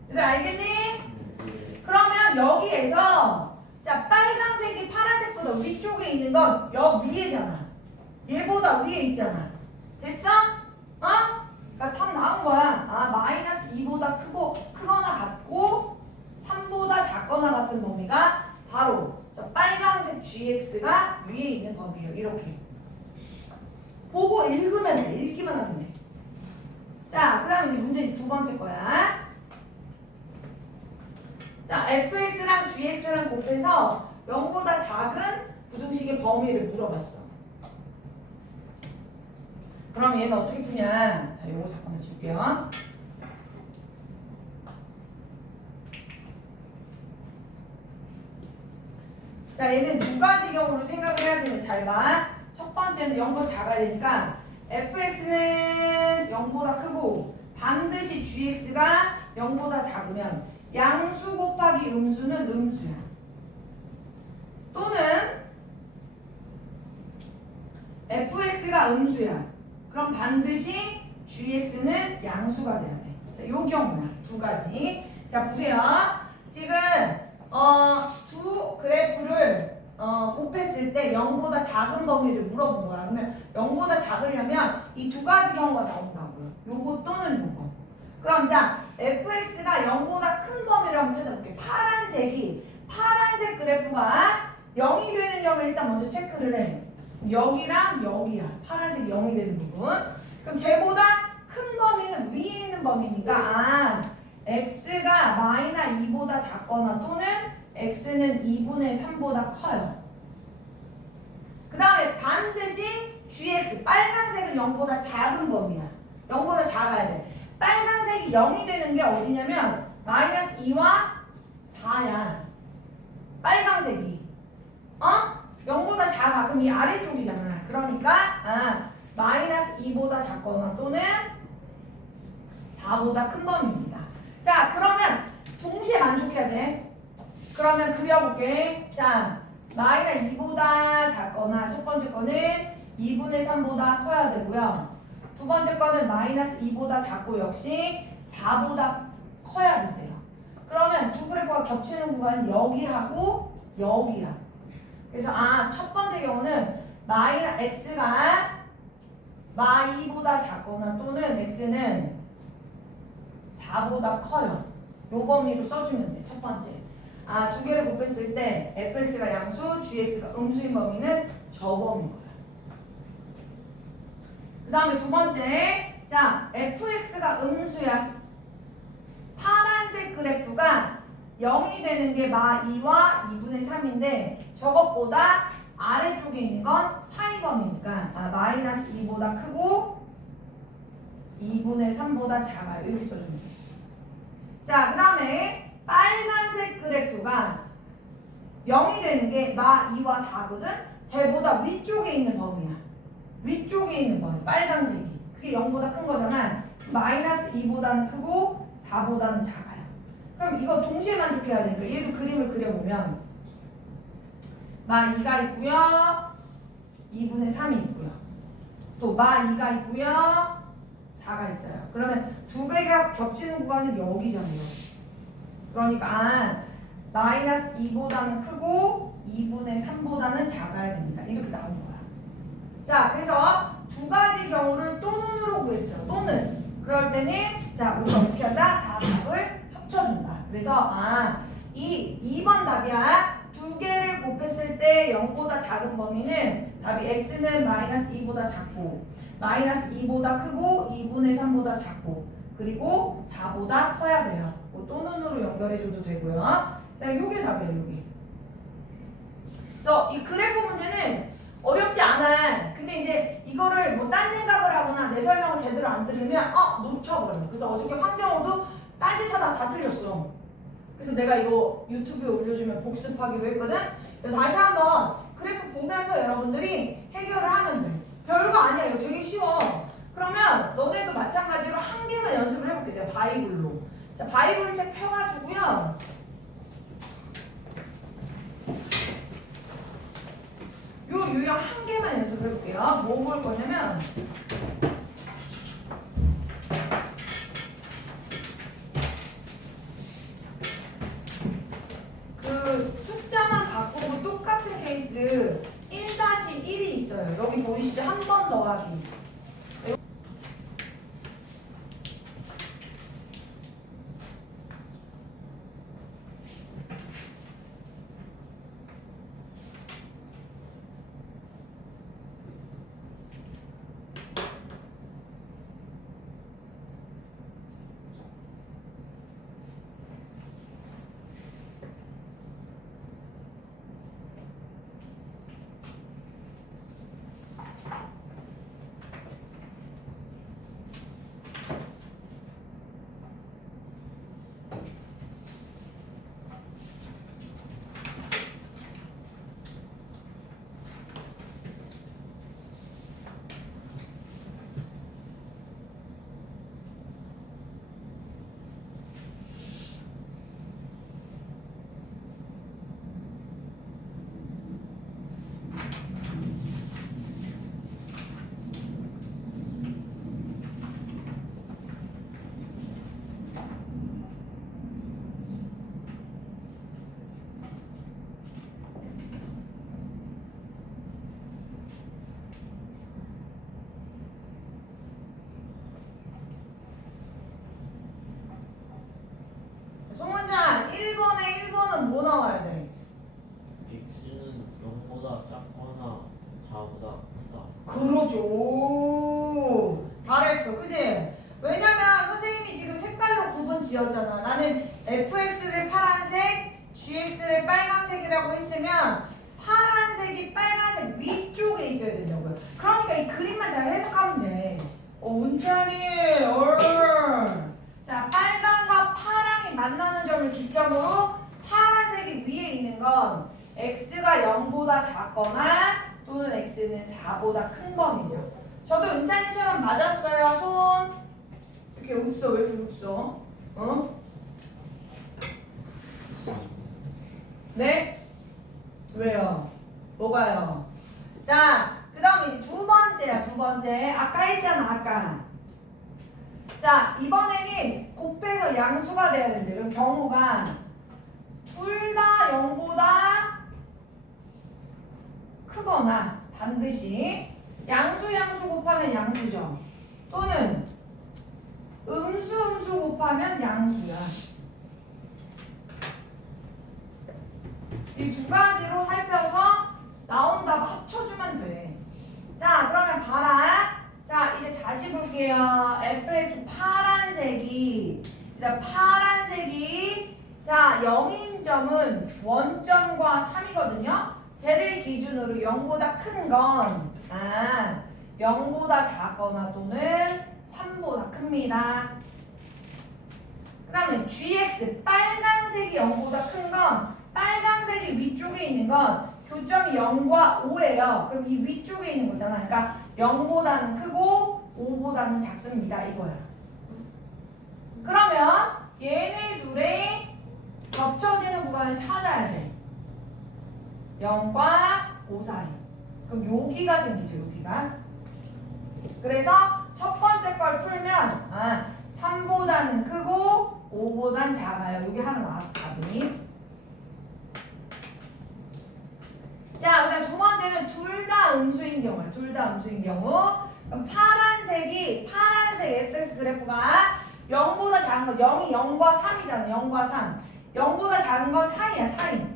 얘들 알겠니? 그러면 여기에서 자, 빨강색이 파란색보다 위쪽에 있는 건 옆 위에잖아. 얘보다 위에 있잖아. 됐어? 그러니까 답 나온 거야. 마이너스 2보다 크거나 같고 3보다 작거나 같은 범위가 바로 저 빨강색 gx가 위에 있는 범위예요. 이렇게 보고 읽으면 돼. 읽기만 하면 돼. 자, 그 다음에 이제 문제 두 번째 거야. 자, fx랑 gx랑 곱해서 0보다 작은 부등식의 범위를 물어봤어. 그럼 얘는 어떻게 푸냐? 자, 요거 잠깐만 지울게요. 자, 얘는 두 가지 경우로 생각을 해야 되는데 잘 봐. 첫 번째는 0보다 작아야 되니까 fx는 0보다 크고 반드시 gx가 0보다 작으면 양수 곱하기 음수는 음수야. 또는 fx가 음수야. 그럼 반드시 gx는 양수가 돼야 돼. 자, 요 경우야. 두 가지. 자, 보세요. 지금 두 그래프를 곱했을 때 0보다 작은 범위를 물어본 거야. 그러면 0보다 작으려면 이 두 가지 경우가 나온다고요. 요거 또는 요거. 그럼 자, fx가 0보다 큰 범위를 한번 찾아볼게요. 파란색 그래프가 0이 되는 점을 일단 먼저 체크를 해. 여기랑 여기야. 파란색 0이 되는 부분. 그럼 쟤보다 큰 범위는 위에 있는 범위니까 x가 마이너스 2보다 작거나 또는 x는 2분의 3보다 커요. 그 다음에 반드시 gx, 빨간색은 0보다 작은 범위야. 0보다 작아야 돼. 빨간색이 0이 되는 게 어디냐면 마이너스 2와 4야. 빨간색이 0보다 작아. 그럼 이 아래쪽이잖아. 그러니까 마이너스 2보다 작거나 또는 4보다 큰 범위입니다. 자, 그러면 동시에 만족해야 돼. 그러면 그려볼게. 자, 마이너스 2보다 작거나 첫 번째 거는 2분의 3보다 커야 되고요. 두 번째 거는 마이너스 2보다 작고 역시 4보다 커야 된대요. 그러면 두 그래프가 겹치는 구간은 여기하고 여기야. 그래서 첫 번째 경우는 x가 마 2보다 작거나 또는 x는 4보다 커요. 요 범위로 써주면 돼. 첫 번째. 두 개를 곱했을 때 fx가 양수, gx가 음수인 범위는 저 범위인 거야. 그 다음에 두 번째. 자, fx가 음수야. 파란색 그래프가 0이 되는 게 마 2와 2분의 3인데 저것보다 아래쪽에 있는 건 사이범위니까 마이너스 2보다 크고 2분의 3보다 작아요. 이렇게 써주면 돼. 자, 그 다음에 빨간색 그래프가 0이 되는 게 마 2와 4거든. 쟤보다 위쪽에 있는 범위야. 위쪽에 있는 범위, 빨강색이. 그게 0보다 큰 거잖아. 마이너스 2보다는 크고 4보다는 작아요. 그럼 이거 동시에 만족해야 되니까 얘도 그림을 그려보면 마 2가 있고요. 2분의 3이 있고요. 또 마 2가 있고요. 4가 있어요. 그러면 두 개가 겹치는 구간은 여기잖아요. 그러니까 마이너스 2보다는 크고 2분의 3보다는 작아야 됩니다. 이렇게 나오는 거야. 자, 그래서 두 가지 경우를 또는으로 구했어요. 또는. 그럴 때는 자, 우리가 어떻게 한다? 다 답을 합쳐준다. 그래서 이 2번 답이야. 두 개를 곱했을 때 0보다 작은 범위는 답이 x는 마이너스 2보다 작고 마이너스 2보다 크고 2분의 3보다 작고 그리고 4보다 커야 돼요. 뭐 또는으로 연결해줘도 되고요. 자, 요게 답이에요. 요게. 그래서 이 그래프 문제는 어렵지 않아. 근데 이제 이거를 뭐 딴 생각을 하거나 내 설명을 제대로 안 들으면 놓쳐버려. 그래서 어저께 황정호도 딴짓하다 다 틀렸어. 그래서 내가 이거 유튜브에 올려주면 복습하기로 했거든. 그래서 다시 한번 그래프 보면서 여러분들이 해결을 하면 돼. 별거 아니야. 이거 되게 쉬워. 그러면 너네도 마찬가지로 한 개만 연습을 해볼게. 내가 바이블로. 자, 바이블 책 펴가지고요. 요 유형 한 개만 연습을 해볼게요. 뭐 볼 거냐면 그 숫자만 바꾸고 똑같은 케이스 1-1이 있어요. 여기 보이시죠? 한 번 더하기. 송은자 1번에 1번은 뭐 나와야 돼? x는 0보다 작거나 4보다 크다. 그러죠. 오, 잘했어. 그지? 왜냐면 선생님이 지금 색깔로 구분 지었잖아. 나는 fx를 파란색, gx를 빨간색이라고 했으면 파란색이 빨간색 위쪽에 있어야 된다고요. 그러니까 이 그림만 잘 해석하면 돼. 운찬이 자, 빨강과 파랑이 만나는 점을 기점으로 파란색이 위에 있는 건 x가 0보다 작거나 또는 x는 4보다 큰 범위죠. 저도 은찬이처럼 맞았어요. 손 이렇게 없어. 왜 이렇게 없어? 네? 왜요? 뭐가요? 자, 그 다음에 이제 두 번째야. 두 번째 아까 했잖아. 아까 자, 이번에는 곱해서 양수가 돼야 되는데 그럼 경우가 둘 다 0보다 크거나 반드시 양수 곱하면 양수죠. 또는 음수 곱하면 양수야. 이 두 가지로 살펴서 나온 답 합쳐주면 돼. 자, 그러면 봐라. 자, 이제 다시 볼게요. fx 파란색이 자, 0인 점은 원점과 3이거든요. 쟤를 기준으로 0보다 큰 건 0보다 작거나 또는 3보다 큽니다. 그 다음에 gx 빨강색이 0보다 큰 건 빨강색이 위쪽에 있는 건 교점이 0과 5예요. 그럼 이 위쪽에 있는 거잖아. 그러니까 0보다는 크고 5보다는 작습니다. 이거야. 그러면 얘네 둘의 겹쳐지는 구간을 찾아야 돼. 0과 5 사이. 그럼 여기가 생기죠. 여기가. 그래서 첫 번째 걸 풀면 3보다는 크고 5보단 작아요. 여기 하나 나왔어. 답이. 자, 그다음 두 번째는 둘 다 음수인 경우야. 둘 다 음수인 경우. 그럼 파란색 fx 그래프가 0보다 작은 거 0이 0과 3이잖아. 0과 3. 0보다 작은 건 사이야. 사이.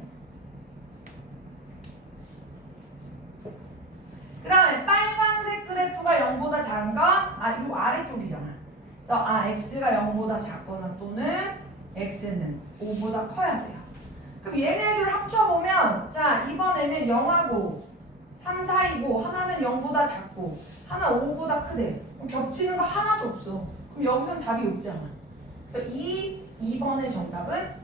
그 다음에 빨간색 그래프가 0보다 작은 건 이거 아래쪽이잖아. 그래서 x가 0보다 작거나 또는 x는 5보다 커야 돼요. 그럼 얘네들 합쳐보면 자 이번에는 0하고 3 사이고 하나는 0보다 작고 하나 5보다 크대. 그럼 겹치는 거 하나도 없어. 그럼 여기서는 답이 없잖아. 그래서 2번의 정답은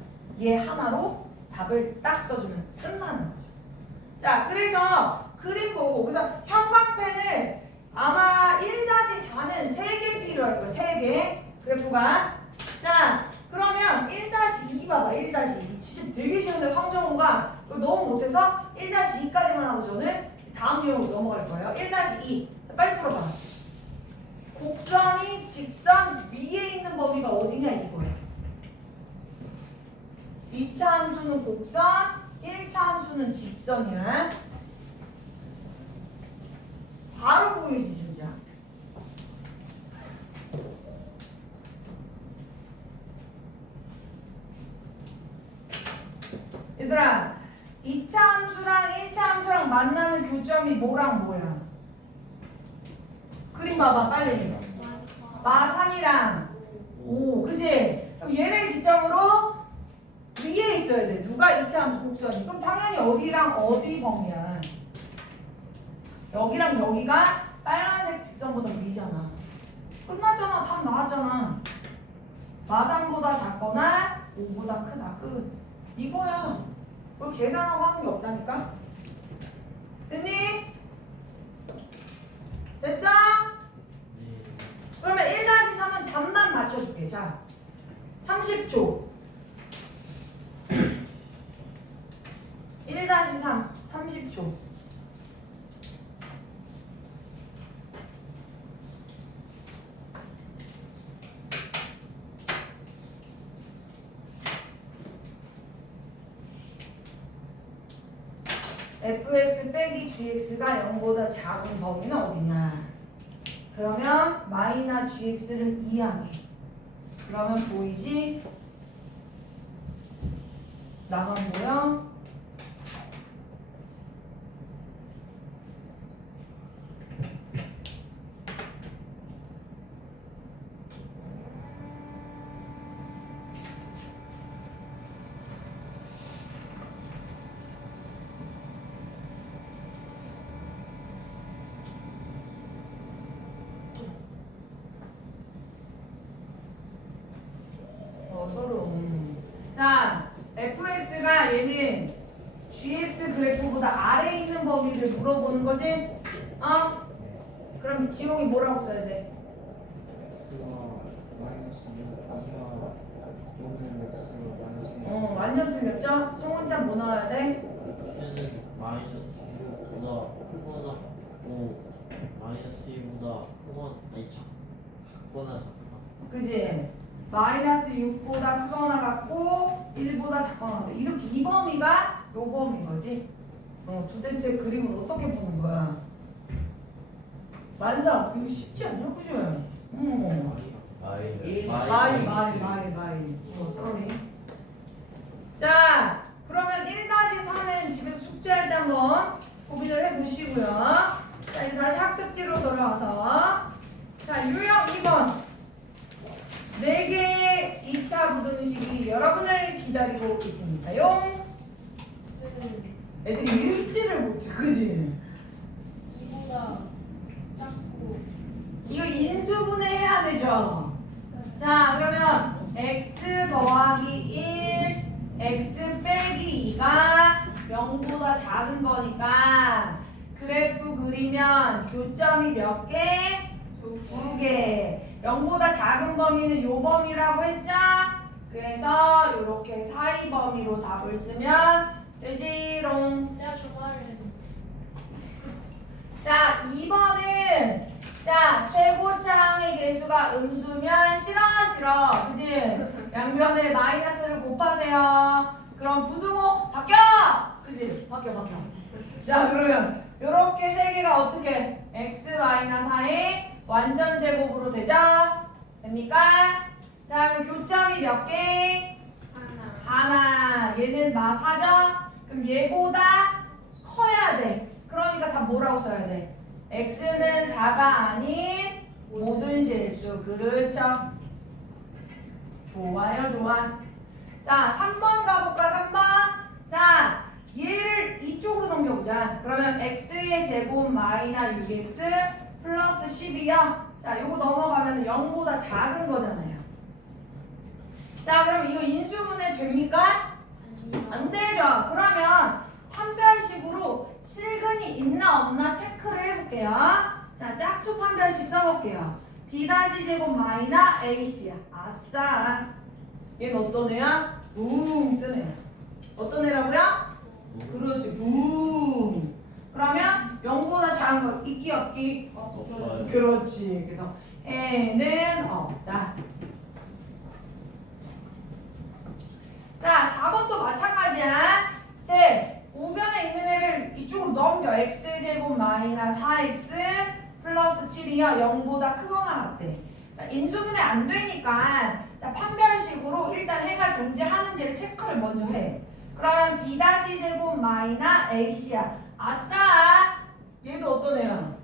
얘 하나로 답을 딱 써주면 끝나는 거죠. 자 그래서 그림 보고 그래서 형광펜을 아마 1-4는 3개 필요할 거야. 3개 그래프가. 자 그러면 1-2 봐봐. 1-2 진짜 되게 쉬운데 황정호가 이거 너무 못해서 1-2까지만 하고 저는 다음 내용으로 넘어갈 거예요. 1-2 자 빨리 풀어봐. 곡선이 직선 위에 있는 범위가 어디냐 이거야. 2차 함수는 곡선 1차 함수는 직선이야. 바로 보이지 진짜. 얘들아 2차 함수랑 1차 함수랑 만나는 교점이 뭐랑 뭐야? 그림 봐봐 빨리. 마3이랑 5 그치? 그럼 얘를 기점으로 위에 있어야 돼. 누가 2차 함수 곡선이? 그럼 당연히 어디랑 어디 범위야? 여기랑 여기가 빨간색 직선보다 위잖아. 끝났잖아. 답 나왔잖아. 마3보다 작거나 5보다 크다. 끝. 이거야. 그걸 계산하고 하는 게 없다니까? 됐니? 됐어? 네. 그러면 1-3은 답만 맞춰줄게. 자, 30초. 1-3, 30초. fx 빼기 gx가 0보다 작은 범위는 어디냐? 그러면 마이너 gx를 이항해. 그러면 보이지? 나만 보여? 서로. 자, fx가 얘는 gx 그래프보다 아래에 있는 범위를 물어보는 거지? 그럼 지용이 뭐라고 써야 돼? x가 마이너스 6 이하 또는 x가 마이너스 6 완전 틀렸죠? 송은찬 뭐 나와야 돼? x는 마이너스 6보다 크거나 같고 마이너스 2보다 크거나 작거나 작다. 그지? 마이너스 6보다 크거나 같고 1보다 작거나 같다. 이렇게 이 범위가 요 범위인 거지. 도대체 그림을 어떻게 보는 거야? 완성. 이거 쉽지 않냐? 그죠? 마이. 쏘리. 자, 그러면 1-4는 집에서 숙제할 때 한번 고민을 해보시고요. 자, 이제 다시 학습지로 돌아와서 자, 유형 2번 4개의 2차 부등식이 여러분을 기다리고 있습니다요. 애들이 읽지를 못해, 그지? 이보다 작고 이거 인수분해 해야 되죠? 자, 그러면 x 더하기 1, x 빼기 2가 0보다 작은 거니까 그래프 그리면 교점이 몇 개? 2개. 0보다 작은 범위는 요 범위라고 했죠? 그래서 이렇게 사이 범위로 답을 쓰면 되지롱. 내가 좋아하는 자, 2번은 자, 최고차항의 개수가 음수면 싫어. 그지? 양변에 마이너스를 곱하세요. 그럼 부등호 바뀌어! 그지? 바뀌어. 자, 그러면 이렇게 세 개가 어떻게? x-4의 완전 제곱으로 되죠? 됩니까? 자, 그럼 교점이 몇 개? 하나. 얘는 마사죠? 그럼 얘보다 커야 돼. 그러니까 다 뭐라고 써야 돼? x는 4가 아닌 모든 실수. 그렇죠? 좋아. 자, 3번 가볼까? 3번. 자, 얘를 이쪽으로 넘겨보자. 그러면 x의 제곱 마이너스 6x 플러스 10이요. 자, 요거 넘어가면 0보다 작은 거잖아요. 자, 그럼 이거 인수분해 됩니까? 안 되죠. 그러면 판별식으로 실근이 있나 없나 체크를 해볼게요. 자, 짝수 판별식 써볼게요. b 제곱 마이너스 ac야. 아싸. 얘는 어떤 애야? 붕 뜨는 애야. 어떤 애라고요? 그렇지. 붕. 그러면 0보다 작은 거 있기 없기? 없어요. 그렇지. 그래서 애는 없다. 자, 4번도 마찬가지야. 제 우변에 있는 애를 이쪽으로 넘겨. x제곱 마이너스 4x 플러스 7이요. 0보다 크거나 같대. 자, 인수분해 안 되니까 자, 판별식으로 일단 해가 존재하는지를 체크를 먼저 해. 그러면 b 제곱 마이너스 ac야. 아싸. 얘도 어떤 애야?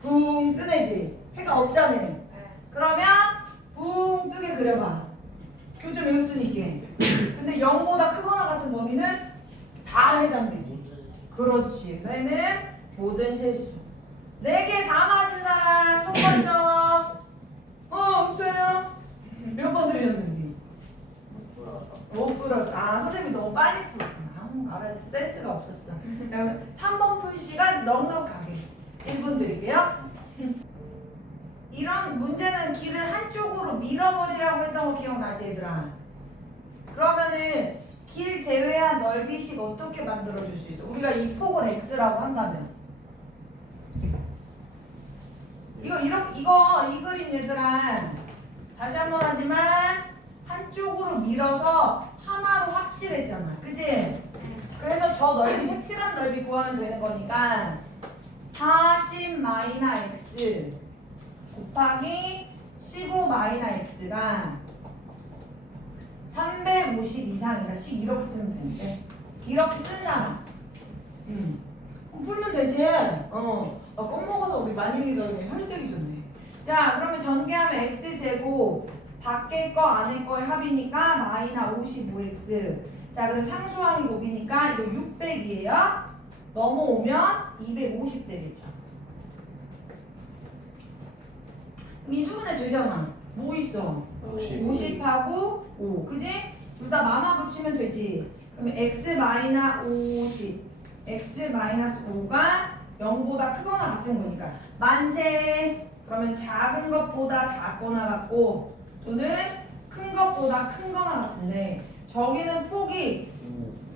붕 뜨네지. 해가 없잖아. 그러면 붕 뜨게 그려봐. 교점 외웠으니까. 근데 0보다 크거나 같은 범위는 다 해당되지. 그렇지. 그래서 얘는 모든 실수. 4개 다 맞은 사람 손 번쩍. 없어요. 몇 번 들렸는데? 못 풀었어. 아, 선생님이 너무 빨리 풀었구나. 알았어. 센스가 없었어. 자, 그럼 3번 풀 시간 넉넉하게 1분 드릴게요. 이런 문제는 길을 한쪽으로 밀어버리라고 했던 거 기억나지, 얘들아? 그러면은 길 제외한 넓이식 어떻게 만들어줄 수 있어? 우리가 이 폭을 x라고 한다면 이 그림 얘들아 다시 한 번 하지만 한쪽으로 밀어서 하나로 합칠했잖아, 그지? 그래서 저 넓이 색칠한 넓이 구하면 되는 거니까 40 마이너스 x 곱하기 15 마이너스 x가 350 이상이다. 식 이렇게 쓰면 되는데 이렇게 쓰잖아. 풀면 되지. 껌먹어서 우리 많이 믿었네. 혈색이 좋네. 자, 그러면 전개하면 x제곱 밖에 거 안에 거의 합이니까 마이너스 55x. 자, 그럼 상수항이 곱이니까 이거 600이에요. 넘어오면 250 되겠죠. 미수분해 되잖아. 뭐 있어? 50하고 5. 그지? 둘 다 마마 붙이면 되지. 그러면 x 마이너스 50, x 마이너스 5가 0보다 크거나 같은 거니까 만세. 그러면 작은 것보다 작거나 같고 또는 큰 것보다 큰 거나 같은데 저기는 폭이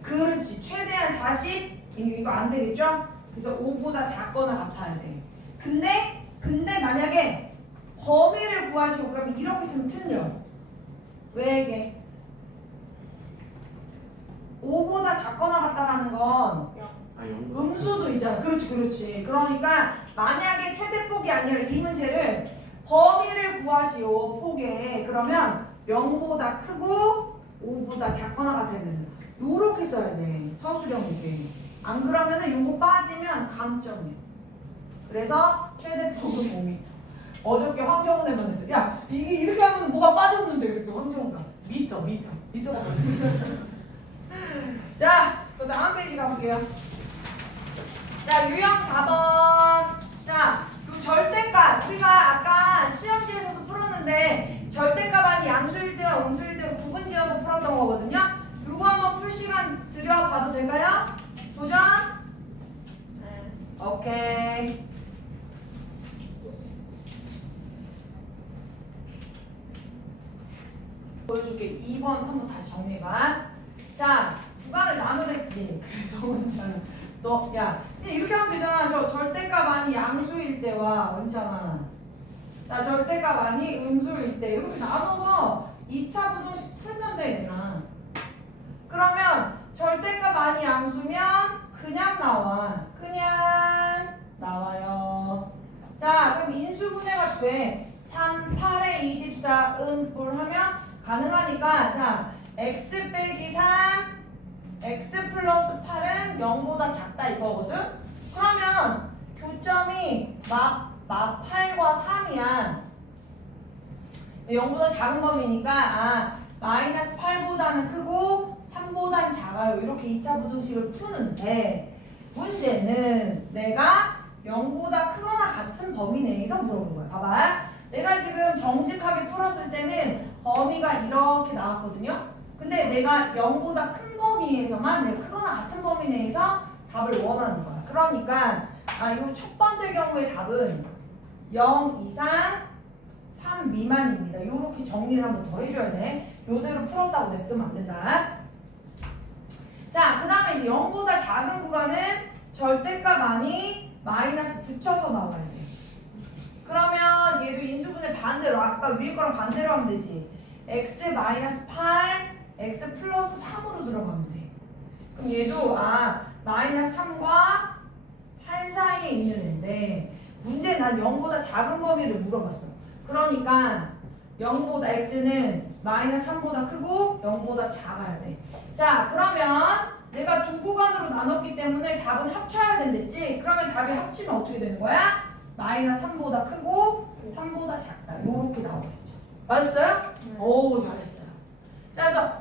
그렇지 최대한 40 이거 안 되겠죠? 그래서 5보다 작거나 같아야 돼. 근데 만약에 범위를 구하시고 그러면 이렇게 쓰면 틀려. 왜 이게 5보다 작거나 같다라는 건 음수도 있잖아. 그렇지. 그러니까 만약에 최대폭이 아니라 이 문제를 범위를 구하시오. 폭에. 그러면 0보다 크고 5보다 작거나 같아야 된다. 요렇게 써야 돼. 서술형이게. 안 그러면은 요거 빠지면 감점이야. 그래서 최대폭은 5m. 어저께 황정훈에만 했어. 야, 이게 이렇게 하면 뭐가 빠졌는데 그랬죠. 황정훈가. 미터가 빠졌어. 자, 그 다음 페이지 가볼게요. 자, 유형 4번. 자, 요 절대값. 우리가 아까 시험지에서도 풀었는데 절대값 아닌 양수일 때와 음수일 때 구분지어서 풀었던 거거든요. 요거 한번 풀 시간 들여봐도 될까요? 보여줄게. 2번 한번 다시 정리해봐. 자, 구간을 나누랬지. 그래서 원자는 너, 야, 그냥 이렇게 하면 되잖아. 저 절대값 아니 양수일 때와 원자나. 자, 절대값 아니 음수일 때 이렇게 나눠서 2차 부등식 풀면 돼, 얘들아. 그러면 절대값 아니 양수면 그냥 나와. 그냥 나와요. 자, 그럼 인수분해가 돼. 3, 8에 24 은뿔 하면 가능하니까 자, x 빼기 3 x 플러스 8은 0보다 작다 이거거든? 그러면 교점이 마 8과 3이야. 0보다 작은 범위니까 마이너스 8보다는 크고 3보다는 작아요. 이렇게 2차 부등식을 푸는데 문제는 내가 0보다 크거나 같은 범위 내에서 물어본 거야. 봐봐. 내가 지금 정직하게 풀었을 때는 범위가 이렇게 나왔거든요. 근데 내가 0보다 큰 범위에서만 내가 크거나 같은 범위 내에서 답을 원하는 거야. 그러니까 이거 첫 번째 경우의 답은 0 이상 3 미만입니다. 이렇게 정리를 한번 더 해줘야 돼. 요대로 풀었다고 냅두면 안 된다. 자, 그 다음에 이제 0보다 작은 구간은 절대값 아니 마이너스 붙여서 나와야 돼. 그러면 얘도 인수분해 반대로 아까 위에 거랑 반대로 하면 되지. x 마이너스 8 x 플러스 3으로 들어가면 돼. 그럼 얘도 마이너스 3과 8 사이에 있는 애인데 문제는 난 0보다 작은 범위를 물어봤어. 그러니까 0보다 x는 마이너스 3보다 크고 0보다 작아야 돼. 자, 그러면 내가 두 구간으로 나눴기 때문에 답은 합쳐야 된댔지? 그러면 답이 합치면 어떻게 되는 거야? 마이너스 3보다 크고 3보다 작다. 이렇게 나오겠죠. 맞았어요? 오, 잘했어요. 자, 그래서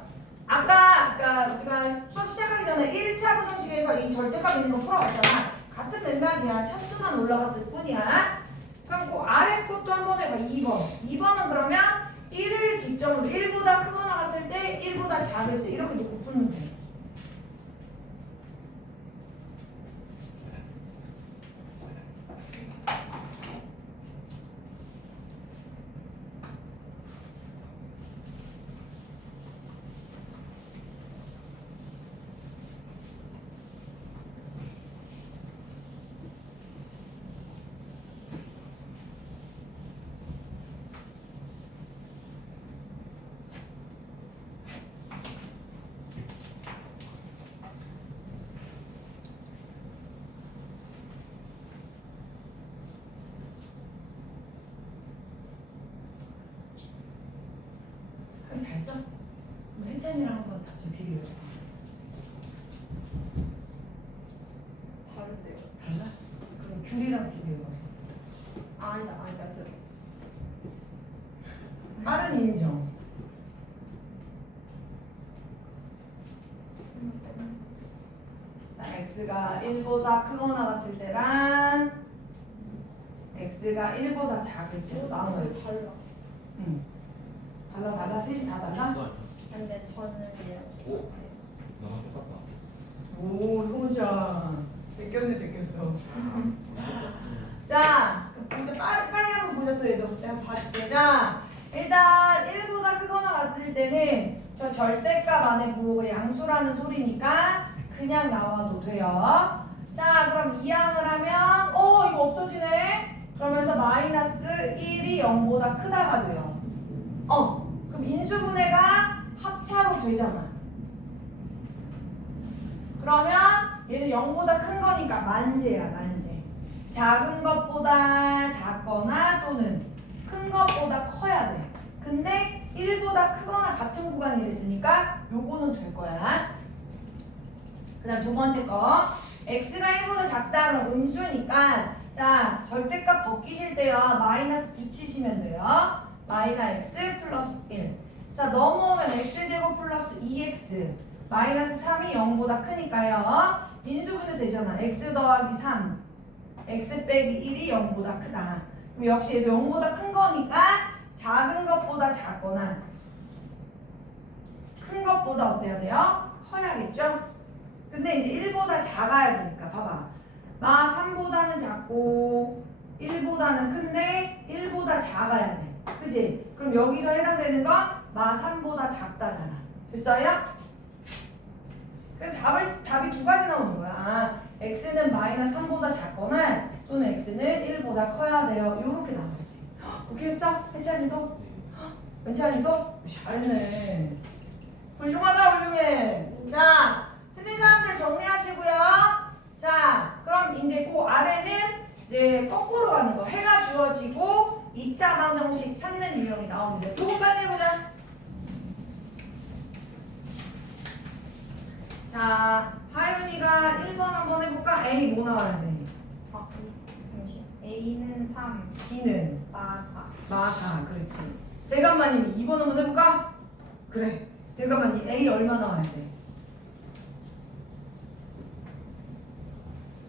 아까 우리가 수업 시작하기 전에 1차 부등식에서 이 절대값 있는 거 풀어봤잖아. 같은 맥락이야. 차수만 올라갔을 뿐이야. 그럼 그 아래 것도 한번 해봐. 2번. 2번은 그러면 1을 기점으로 1보다 크거나 같을 때 1보다 작을 때 이렇게 놓고 풀면 돼. 다 했어? 뭐 혜찬이랑 한번 다 좀 비교해. 다른데요? 달라? 그럼 귤이랑 비교해. 아니다. 빠른 인정. 자, x가 1보다 크거나 같을 때랑 x가 1보다 작을 때로 나눠요. 달라. 응. 달라. 셋이 다 달라? 근데 저는 이렇게. 너랑 똑같다. 오, 효자. 뺏겼어. 자, 이제 빨리 한번 보자 또 얘도. 내가 봐줄게. 자, 일단 1보다 크거나 같을 때는 저 절대값 안에 부호가 양수라는 소리니까 그냥 나와도 돼요. 자, 그럼 이항을 하면 이거 없어지네. 그러면서 마이너스 1이 0보다 크다가 돼요. 그럼 인수분해가 합차로 되잖아. 그러면 얘는 0보다 큰 거니까 만세야, 만세. 작은 것보다 작거나 또는 큰 것보다 커야 돼. 근데 1보다 크거나 같은 구간이랬으니까 요거는 될 거야. 그 다음 두 번째 거. x가 1보다 작다 그럼 음수니까 자, 절대값 벗기실 때요. 마이너스 붙이시면 돼요. 마이너스 x 플러스 1. 자, 넘어오면 x제곱 플러스 2x. 마이너스 3이 0보다 크니까요. 인수분해 되잖아. x 더하기 3. x 빼기 1이 0보다 크다. 그럼 역시 얘도 0보다 큰 거니까 작은 것보다 작거나 큰 것보다 어때야 돼요? 커야겠죠? 근데 이제 1보다 작아야 되니까 봐봐. 마 3보다는 작고 1보다는 큰데 1보다 작아야 돼. 그지? 그지? 그럼 여기서 해당되는 건 마 3보다 작다잖아. 됐어요? 그래서 답이 두 가지 나오는 거야. 아, x는 마이너스 3보다 작거나 또는 x는 1보다 커야 돼요. 이렇게 나와야 돼. 오케이 했어? 혜찬이도? 은찬이도? 잘했네. 훌륭하다 훌륭해. 자, 틀린 사람들 정리하시고요. 자, 그럼 이제 그 아래는 이제 거꾸로 가는 거. 해가 주어지고 2차 방정식 찾는 유형이 나옵니다. 조금 빨리 해보자. 자, 하윤이가 1번 한번 해볼까? A 뭐 나와야 돼? 아, 잠시. A는 3, B는 마 4. 마 4, 그렇지. 대감마님이 2번 한번 해볼까? 그래. 대감마님 A 얼마 나와야 돼?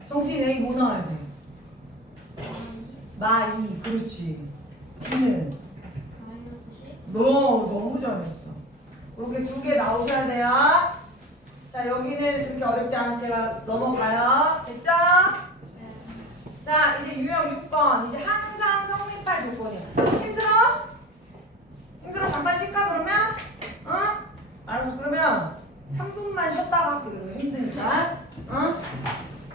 정신 A 뭐 나와야 돼? 마 2, 그렇지. B는 마이너스 10. 너 너무 잘했어. 이렇게 두 개 나오셔야 돼요. 자, 여기는 그렇게 어렵지 않아서 제가 넘어가요. 됐죠? 네. 자, 이제 유형 6번. 이제 항상 성립할 조건이야. 힘들어? 힘들어? 잠깐 쉴까 그러면? 어? 알았어. 그러면 3분만 쉬었다가 할게. 그러면 힘드니까. 어?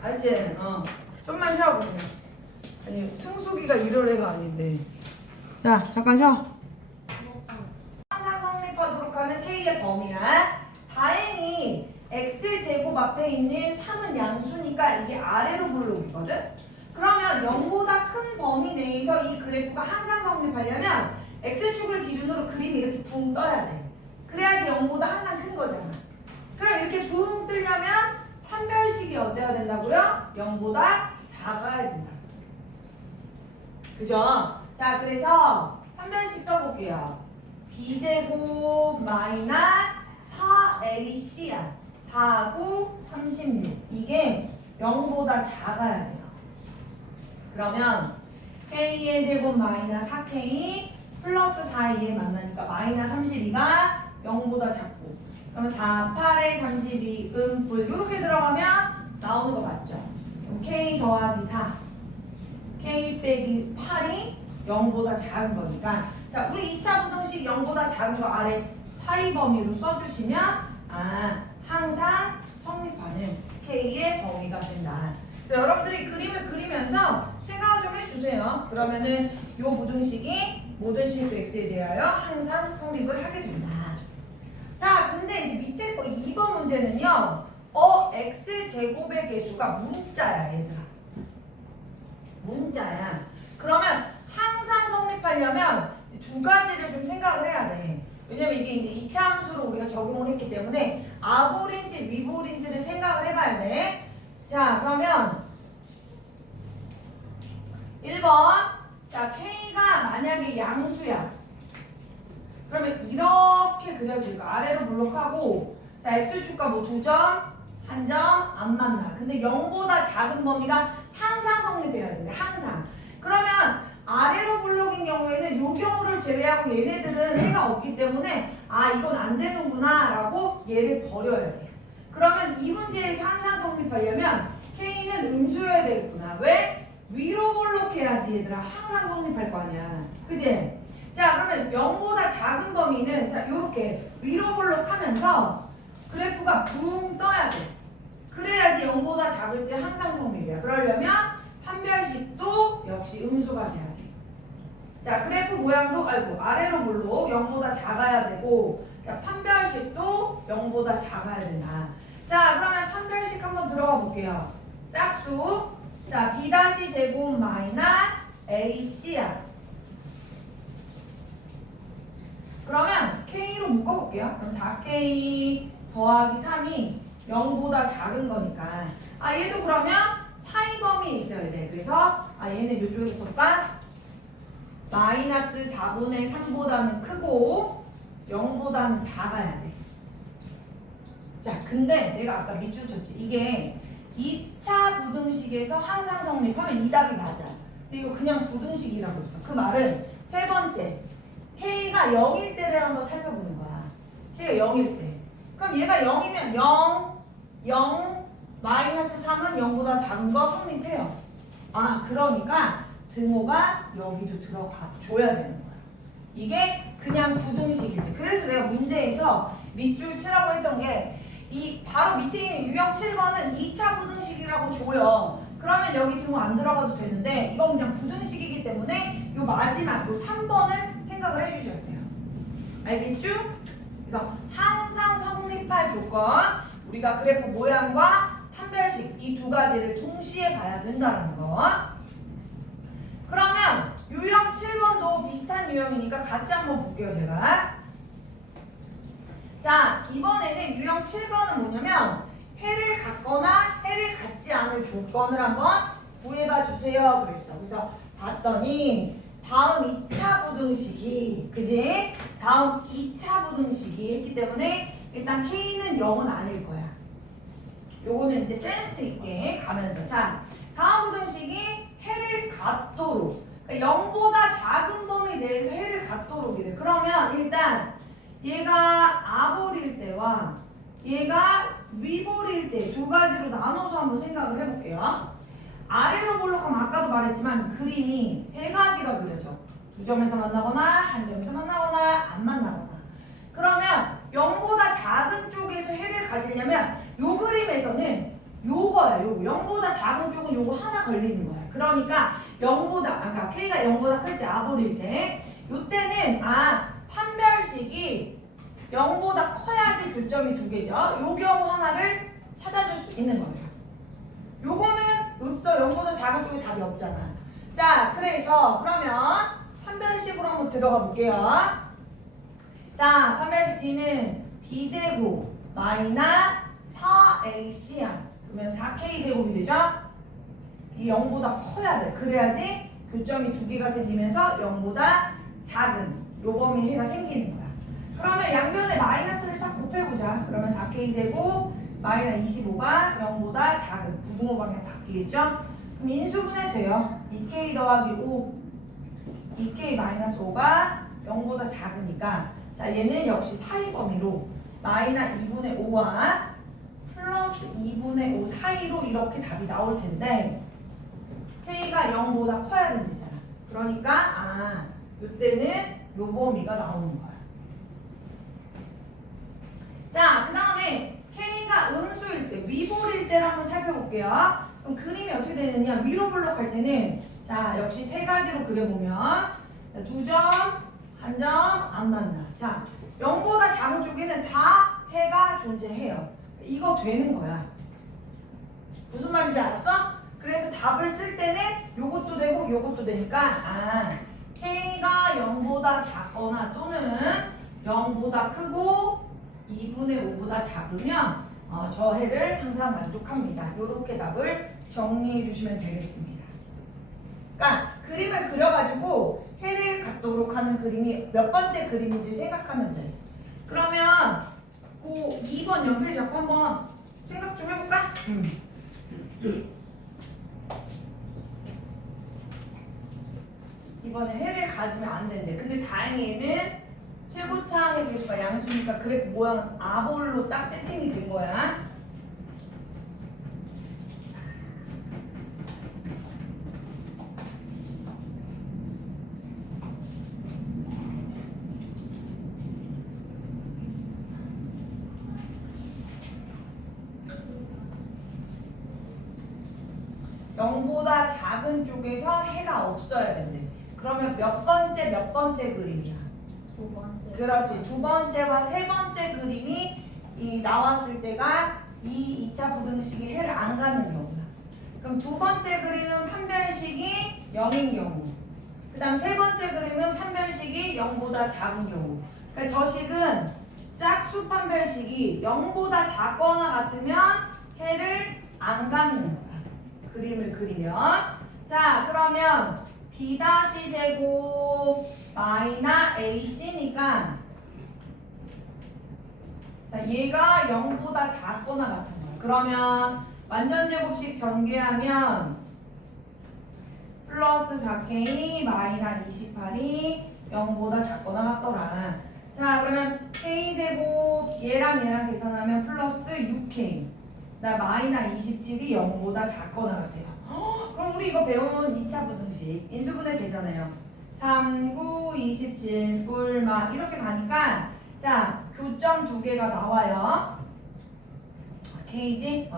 알지? 어. 좀만 쉬어 그러면. 아니, 승숙이가 이럴 애가 아닌데. 자, 잠깐 쉬어. 항상 성립하도록 하는 K의 범위란 다행히 X제곱 앞에 있는 3은 양수니까 이게 아래로 블록이거든? 그러면 0보다 큰 범위 내에서 이 그래프가 항상 성립하려면 X축을 기준으로 그림이 이렇게 붕 떠야 돼. 그래야지 0보다 항상 큰 거잖아. 그럼 이렇게 붕 뜨려면 판별식이 어때야 된다고요? 0보다 작아야 된다. 그죠? 자, 그래서 판별식 써볼게요. B제곱 마이너스 4AC야. 4, 9, 36. 이게 0보다 작아야 돼요. 그러면 K의 제곱 마이너스 4K 플러스 4에 만나니까 마이너스 32가 0보다 작고, 그러면 4, 8에 32 음뿔 이렇게 들어가면 나오는 거 맞죠? 그럼 K 더하기 4 K 빼기 8이 0보다 작은 거니까, 자, 우리 2차 부등식 0보다 작은 거 아래 사이 범위로 써주시면 항상 성립하는 K의 범위가 된다. 자, 여러분들이 그림을 그리면서 생각을 좀 해주세요. 그러면은 요 부등식이 모든 실수 X에 대하여 항상 성립을 하게 된다. 자, 근데 이제 밑에 거 2번 문제는요. X제곱의 개수가 문자야, 얘들아. 문자야. 그러면 항상 성립하려면 두 가지를 좀 생각을 해야 돼. 왜냐면 이게 이제 2차 함수로 우리가 적용을 했기 때문에 아볼인지 위볼인지를 생각을 해봐야 돼. 자, 그러면 1번. 자, K가 만약에 양수야. 그러면 이렇게 그려질 거. 아래로 블록하고, 자, X축과 뭐 2점, 1점 안 만나. 근데 0보다 작은 범위가 항상 성립돼야 되는데, 항상. 그러면 아래로 블록인 경우에는 요 경우를 제외하고 얘네들은 해가 없기 때문에 이건 안 되는구나 라고 얘를 버려야 돼. 그러면 이 문제에서 항상 성립하려면 K는 음수여야 되겠구나. 왜? 위로 블록해야지 얘들아. 항상 성립할 거 아니야. 그지? 자, 그러면 0보다 작은 범위는 자, 요렇게 위로 블록하면서 그래프가 붕 떠야 돼. 그래야지 0보다 작을 때 항상 성립이야. 그러려면 판별식도 역시 음수가 돼야 돼. 자, 그래프 모양도 아래로 블록 0보다 작아야 되고, 자, 판별식도 0보다 작아야 된다. 자, 그러면 판별식 한번 들어가 볼게요. 짝수. 자, B 제곱 마이너스 AC야. 그러면 K로 묶어볼게요. 그럼 4K 더하기 3이 0보다 작은 거니까. 얘도 그러면 사이범위 있어야 돼. 그래서 얘는 이쪽에 있을까? 마이너스 4분의 3보다는 크고 0보다는 작아야 돼. 자, 근데 내가 아까 밑줄 쳤지. 이게 2차 부등식에서 항상 성립하면 이 답이 맞아. 근데 이거 그냥 부등식이라고 했어. 그 말은 세 번째, K가 0일 때를 한번 살펴보는 거야. K가 0일 때. 그럼 얘가 0이면 0, 마이너스 3은 0보다 작은 거 성립해요. 그러니까 등호가 여기도 들어가 줘야 되는 거야. 이게 그냥 부등식일 때. 그래서 내가 문제에서 밑줄 치라고 했던 게 이 바로 밑에 있는 유형 7번은 2차 부등식이라고 줘요. 그러면 여기 등호 안 들어가도 되는데 이건 그냥 부등식이기 때문에 요 마지막 요 3번을 생각을 해주셔야 돼요. 알겠죠? 그래서 항상 성립할 조건 우리가 그래프 모양과 판별식 이 두 가지를 동시에 봐야 된다는 거. 그러면 유형 7번도 비슷한 유형이니까 같이 한번 볼게요 제가. 자 이번에는 유형 7번은 뭐냐면 해를 갖거나 해를 갖지 않을 조건을 한번 구해봐 주세요 그랬어. 그래서 봤더니 다음 2차 부등식이 그지? 다음 2차 부등식이 했기 때문에 일단 K는 0은 아닐 거야. 요거는 이제 센스 있게 가면서 자 다음 부등식이 해를 갖도록 그러니까 0보다 작은 범위 내에서 해를 갖도록 이래. 그러면 일단 얘가 아볼일 때와 얘가 위볼일 때 두 가지로 나눠서 한번 생각을 해볼게요. 아래로 볼록하면 아까도 말했지만 그림이 세 가지가 그려져. 두 점에서 만나거나 한 점에서 만나거나 안 만나거나. 그러면 0보다 작은 쪽에서 해를 가지려면 요 그림에서는 요거야. 요거 0보다 작은 쪽은 요거 하나 걸리는 거야. 그러니까 0보다 아까 K가 0보다 클 때 아볼일 때 요때는 판별식이 0보다 커야지 교점이 두 개죠. 요 경우 하나를 찾아줄 수 있는 거예요. 요거는 없어. 0보다 작은 쪽에 답이 없잖아. 자, 그래서 그러면 판별식으로 한번 들어가 볼게요. 자, 판별식 D는 B제곱 마이너스 4AC야. 그러면 4K제곱이 되죠? 이 0보다 커야 돼. 그래야지 교점이 두 개가 생기면서 0보다 작은 요 범위가 생기는 거야. 그러면 양변에 마이너스를 싹 곱해보자. 그러면 4K제곱 마이너스 25가 0보다 작은 부등호 방향 바뀌겠죠? 그럼 인수분해 돼요. 2K 더하기 5 2K 마이너스 5가 0보다 작으니까 자 얘는 역시 사이 범위로 마이너스 2분의 5와 플러스 2분의 5 사이로 이렇게 답이 나올 텐데 K가 0보다 커야 된대잖아. 그러니까 이때는 요 범위가 나오는 거야. 자, 그 다음에 K가 음수일 때, 위볼일 때를 한번 살펴볼게요. 그럼 그림이 어떻게 되느냐? 위로 블록할 때는 자, 역시 세 가지로 그려보면 자, 두 점, 한 점 안 만나. 자, 0보다 작은 쪽에는 다 해가 존재해요. 이거 되는 거야. 무슨 말인지 알았어? 그래서 답을 쓸 때는 요것도 되고 요것도 되니까 K가 0보다 작거나 또는 0보다 크고 2분의 5보다 작으면 저 해를 항상 만족합니다. 이렇게 답을 정리해 주시면 되겠습니다. 그러니까 그림을 그려가지고 해를 갖도록 하는 그림이 몇 번째 그림인지 생각하면 돼. 그러면 그 2번 연필 잡고 한번 생각 좀 해볼까? 이번에 해를 가지면 안 된대. 근데 다행히 얘는 최고차항의 개수가 양수니까 그래프 모양은 아볼로 딱 세팅이 된 거야. (0보다) 작은 쪽에서 해가 없어야 된대. 그러면 몇 번째 그림이야? 두 번째. 그렇지. 두 번째와 세 번째 그림이 나왔을 때가 이 2차 부등식이 해를 안 가는 경우야. 그럼 두 번째 그림은 판별식이 0인 경우. 그 다음 세 번째 그림은 판별식이 0보다 작은 경우. 그러니까 저 식은 짝수 판별식이 0보다 작거나 같으면 해를 안 갖는 거야. 그림을 그리면. 자, 그러면 B-제곱 마이너스 AC니까 자 얘가 0보다 작거나 같은 거야. 그러면 완전제곱식 전개하면 플러스 4K 마이너스 28이 0보다 작거나 같더라. 자 그러면 K제곱 얘랑 계산하면 플러스 6K 나 마이너스 27이 0보다 작거나 같아요. 그럼 우리 이거 배운 2차 부등식 인수분해 되잖아요. 3, 9, 27 뿔마 이렇게 가니까 자 교점 두 개가 나와요. K지?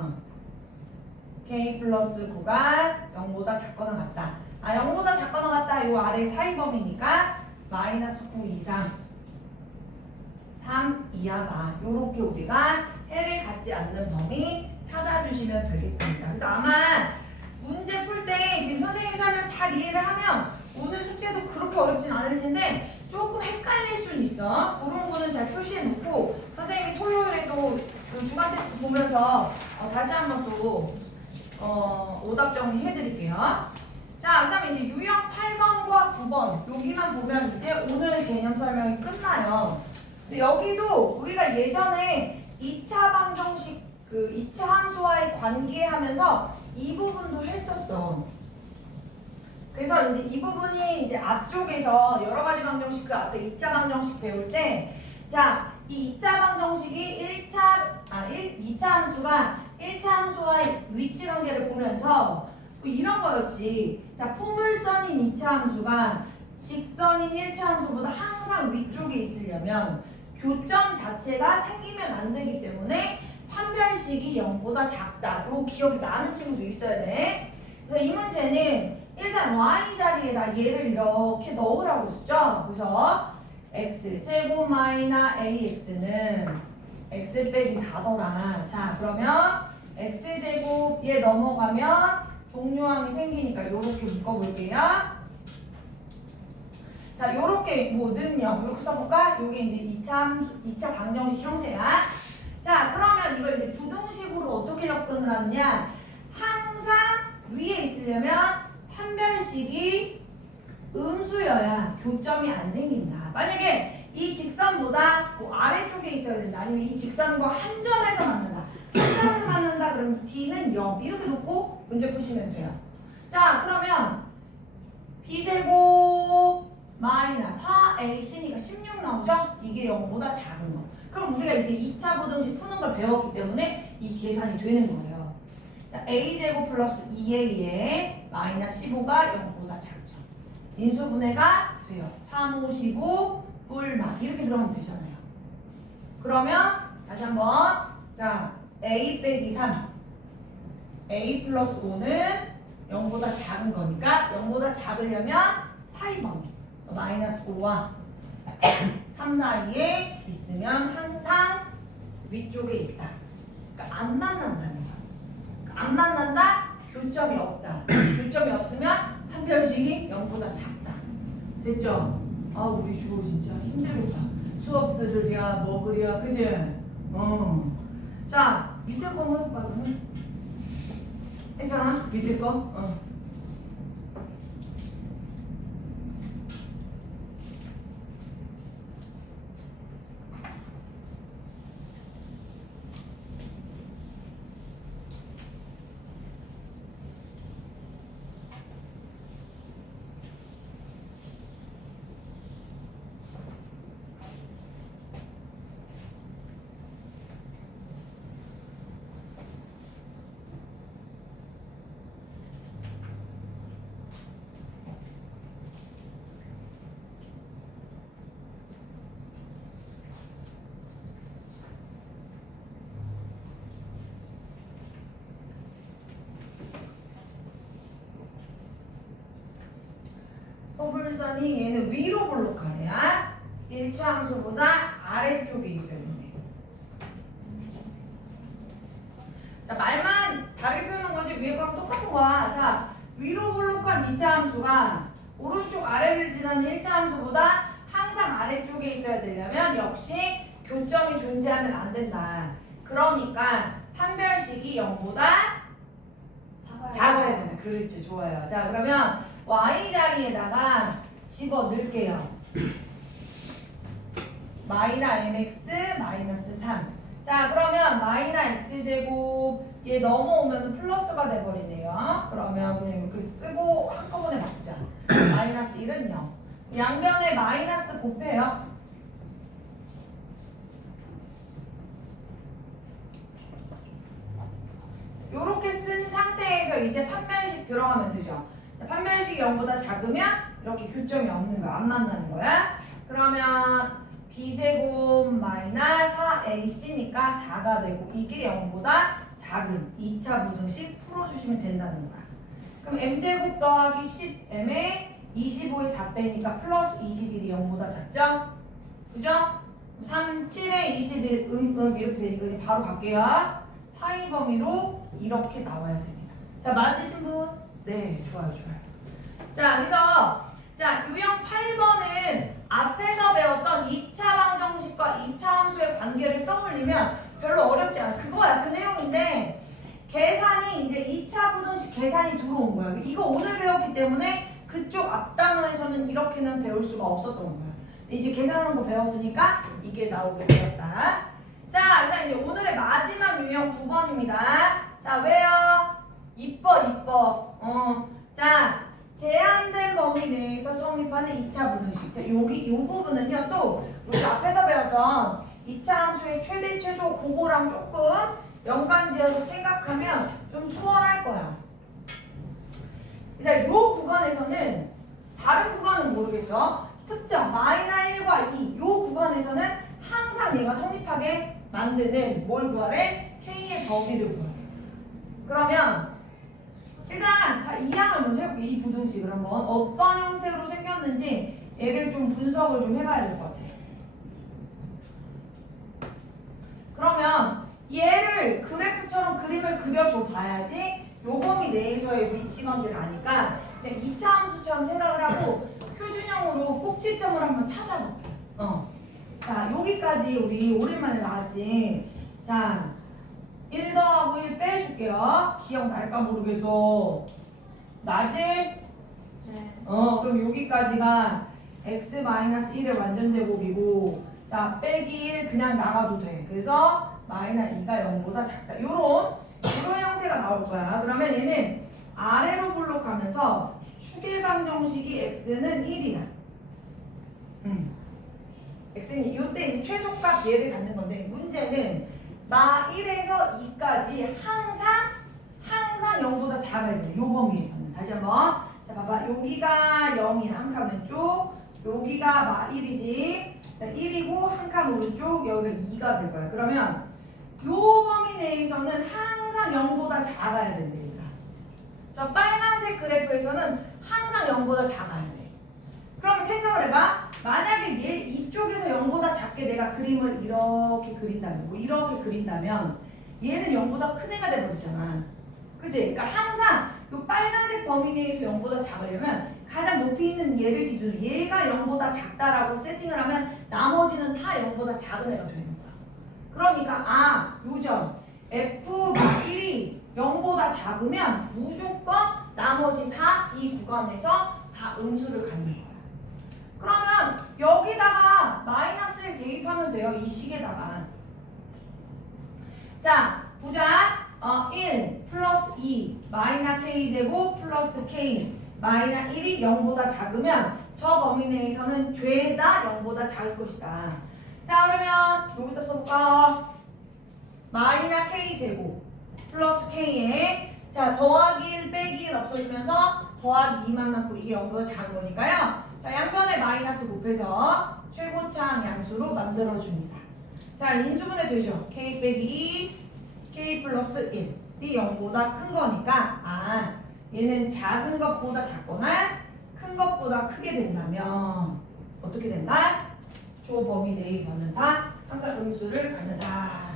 K 플러스 9가 0보다 작거나 같다. 0보다 작거나 같다. 요 아래 사이범위니까 마이너스 9 이상 3 이하다. 요렇게 우리가 해를 갖지 않는 범위 찾아주시면 되겠습니다. 그래서 아마 문제 풀 때 지금 선생님 설명 잘 이해를 하면 오늘 숙제도 그렇게 어렵진 않을 텐데 조금 헷갈릴 수는 있어. 그런 거는 잘 표시해 놓고 선생님이 토요일에 또 그 주간 테스트 보면서 다시 한번 또 오답 정리 해드릴게요. 자, 그 다음에 이제 유형 8번과 9번 여기만 보면 이제 오늘 개념 설명이 끝나요. 근데 여기도 우리가 예전에 2차 방정식 그 2차 함수와의 관계 하면서 이 부분도 했었어. 그래서 이제 이 부분이 이제 앞쪽에서 여러 가지 방정식 그 앞에 2차 방정식 배울 때 자, 이 2차 방정식이 2차 함수가 1차 함수와의 위치 관계를 보면서 이런 거였지. 자, 포물선인 2차 함수가 직선인 1차 함수보다 항상 위쪽에 있으려면 교점 자체가 생기면 안 되기 때문에 판별식이 0보다 작다. 요 기억이 나는 친구도 있어야 돼. 그래서 이 문제는 일단 y 자리에다 얘를 이렇게 넣으라고 했었죠. 그래서 x제곱 마이너 ax는 x 빼기 4더라. 자, 그러면 x제곱 얘 넘어가면 동요항이 생기니까 요렇게 묶어볼게요. 자, 요렇게 뭐는요. 이렇게 써볼까? 요게 이제 2차 방정식 형태야. 자, 그러면 이걸 이제 부등식으로 어떻게 접근을 하느냐? 항상 위에 있으려면 판별식이 음수여야 교점이 안 생긴다. 만약에 이 직선보다 뭐 아래쪽에 있어야 된다. 아니면 이 직선과 한 점에서 만난다. 한 점에서 만난다. 그러면 D는 0. 이렇게 놓고 문제 푸시면 돼요. 자, 그러면 B제곱 마이너 4AC니까 16 나오죠? 이게 0보다 작은 거. 그럼 우리가 이제 2차 부등식 푸는 걸 배웠기 때문에 이 계산이 되는 거예요. 자, A제곱 플러스 2A에 마이너 15가 0보다 작죠. 인수분해가 돼요. 3, 5, 15 뿔마 이렇게 들어가면 되잖아요. 그러면 다시 한번 자 A 빼기 3 A 플러스 5는 0보다 작은 거니까 0보다 작으려면 사이범위 마이너스 5와 3 사이에 있으면 항상 위쪽에 있다. 그러니까 안 만난다는 거야. 그러니까 안 만난다, 교점이 없다. 교점이 없으면 판별식이 0보다 작다. 됐죠? 아, 우리 주호 진짜 힘들겠다. 수업 들으랴 먹으랴 그지? 자, 밑에 거만 해봐 그러면. 괜찮아? 밑에 거? 포물선이 얘는 위로 볼록하네야. 1차 함수보다 아래쪽에 있어야 되네. 자, 말만 다르게 표현한 거지 위에 거랑 똑같은 거야. 자, 위로 볼록한 2차 함수가 오른쪽 아래를 지나는 1차 함수보다 항상 아래쪽에 있어야 되려면 역시 교점이 존재하면 안 된다. 그러니까 판별식이 0보다 작아야 된다. 그렇지, 좋아요. 자, 그러면 y 자리에다가 집어 넣을게요. 마이너 mx 마이너스 3. 자, 그러면 마이너 x제곱 얘 넘어오면 플러스가 돼버리네요. 그러면 그냥 이렇게 쓰고 한꺼번에 바꾸자. 마이너스 1은 0. 양변에 마이너스 곱해요. 요렇게 쓴 상태에서 이제 판별식 들어가면 되죠. 자, 판별식이 0보다 작으면 이렇게 교점이 없는 거야. 안 만나는 거야. 그러면 b제곱 마이너스 4ac니까 4가 되고 이게 0보다 작은 2차 부등식 풀어주시면 된다는 거야. 그럼 m제곱 더하기 10m에 25에 4 빼니까 플러스 21이 0보다 작죠? 그죠? 3, 7에 21 이렇게 되니까 바로 갈게요. 사이 범위로 이렇게 나와야 됩니다. 자, 맞으신 분? 네, 좋아요, 좋아요. 자, 그래서 자, 유형 8번은 앞에서 배웠던 2차 방정식과 2차 함수의 관계를 떠올리면 별로 어렵지 않아. 그거야, 그 내용인데 계산이 이제 2차 부등식 계산이 들어온 거야. 이거 오늘 배웠기 때문에 그쪽 앞 단원에서는 이렇게는 배울 수가 없었던 거야. 이제 계산하는 거 배웠으니까 이게 나오게 되었다. 자, 그다음 이제 오늘의 마지막 유형 9번입니다. 자, 왜요? 이뻐. 자, 제한된 범위 내에서 성립하는 2차 부등식. 자, 이 부분은요, 또 우리 앞에서 배웠던 2차 함수의 최대, 최소 그거랑 조금 연관지어서 생각하면 좀 수월할 거야. 일단 이 구간에서는 다른 구간은 모르겠어. 특정 마이너 1과 2 이 구간에서는 항상 얘가 성립하게 만드는 뭘 구하래? K의 범위를 구하래. 그러면 일단 다 이항을 먼저 해볼게. 이 부등식을 한번 어떤 형태로 생겼는지 얘를 좀 분석을 좀 해봐야 될 것 같아. 그러면 얘를 그래프처럼 그림을 그려줘 봐야지 요 범위 내에서의 위치 관계를 아니까 그냥 2차 함수처럼 생각을 하고 표준형으로 꼭지점을 한번 찾아볼게. 자, 여기까지 우리 오랜만에 나왔지. 자, 1 더하고 1 빼줄게요. 기억날까 모르겠어. 나지? 네. 그럼 여기까지가 x-1의 완전제곱이고 자, 빼기 1 그냥 나가도 돼. 그래서 마이너스 2가 0보다 작다. 요런 형태가 나올 거야. 그러면 얘는 아래로 블록하면서 추계방정식이 x는 1이야. x는 이때 이제 최소값 얘를 갖는 건데 문제는 마 1에서 2까지 항상 0보다 작아야 돼. 요 범위에서는. 다시 한번. 자, 봐봐. 여기가 0이야. 한 칸 왼쪽. 여기가 마 1이지. 1이고 한 칸 오른쪽. 여기가 2가 될 거야. 그러면 요 범위 내에서는 항상 0보다 작아야 된대. 얘들아. 저 빨간색 그래프에서는 항상 0보다 작아야 돼. 그럼 생각을 해봐. 만약에 얘 이쪽에서 0보다 작게 내가 그림을 이렇게 그린다면 이렇게 그린다면 얘는 0보다 큰 애가 돼버리잖아. 그지? 그러니까 항상 이 빨간색 범위 내에서 0보다 작으려면 가장 높이 있는 얘를 기준으로 얘가 0보다 작다라고 세팅을 하면 나머지는 다 0보다 작은 애가 되는 거야. 그러니까 요점 f-1이 0보다 작으면 무조건 나머지 다 이 구간에서 다 음수를 갖는 거야. 그러면 여기다가 마이너스를 대입하면 돼요. 이 식에다가. 자, 보자. 1 플러스 2 마이너스 k제곱 플러스 k 마이너스 1이 0보다 작으면 저 범위 내에서는 죄다 0보다 작을 것이다. 자, 그러면 여기다 써볼까? 마이너스 k제곱 플러스 k에 자, 더하기 1 빼기 1 없어지면서 더하기 2만 남고 이게 0보다 작은 거니까요. 자, 양변에 마이너스 곱해서 최고차항 양수로 만들어줍니다. 자, 인수분해 되죠. k 빼기 2, k 플러스 1이 0보다 큰 거니까 얘는 작은 것보다 작거나 큰 것보다 크게 된다면 어떻게 된다? 조 범위 내에서는 다 항상 음수를 갖는다.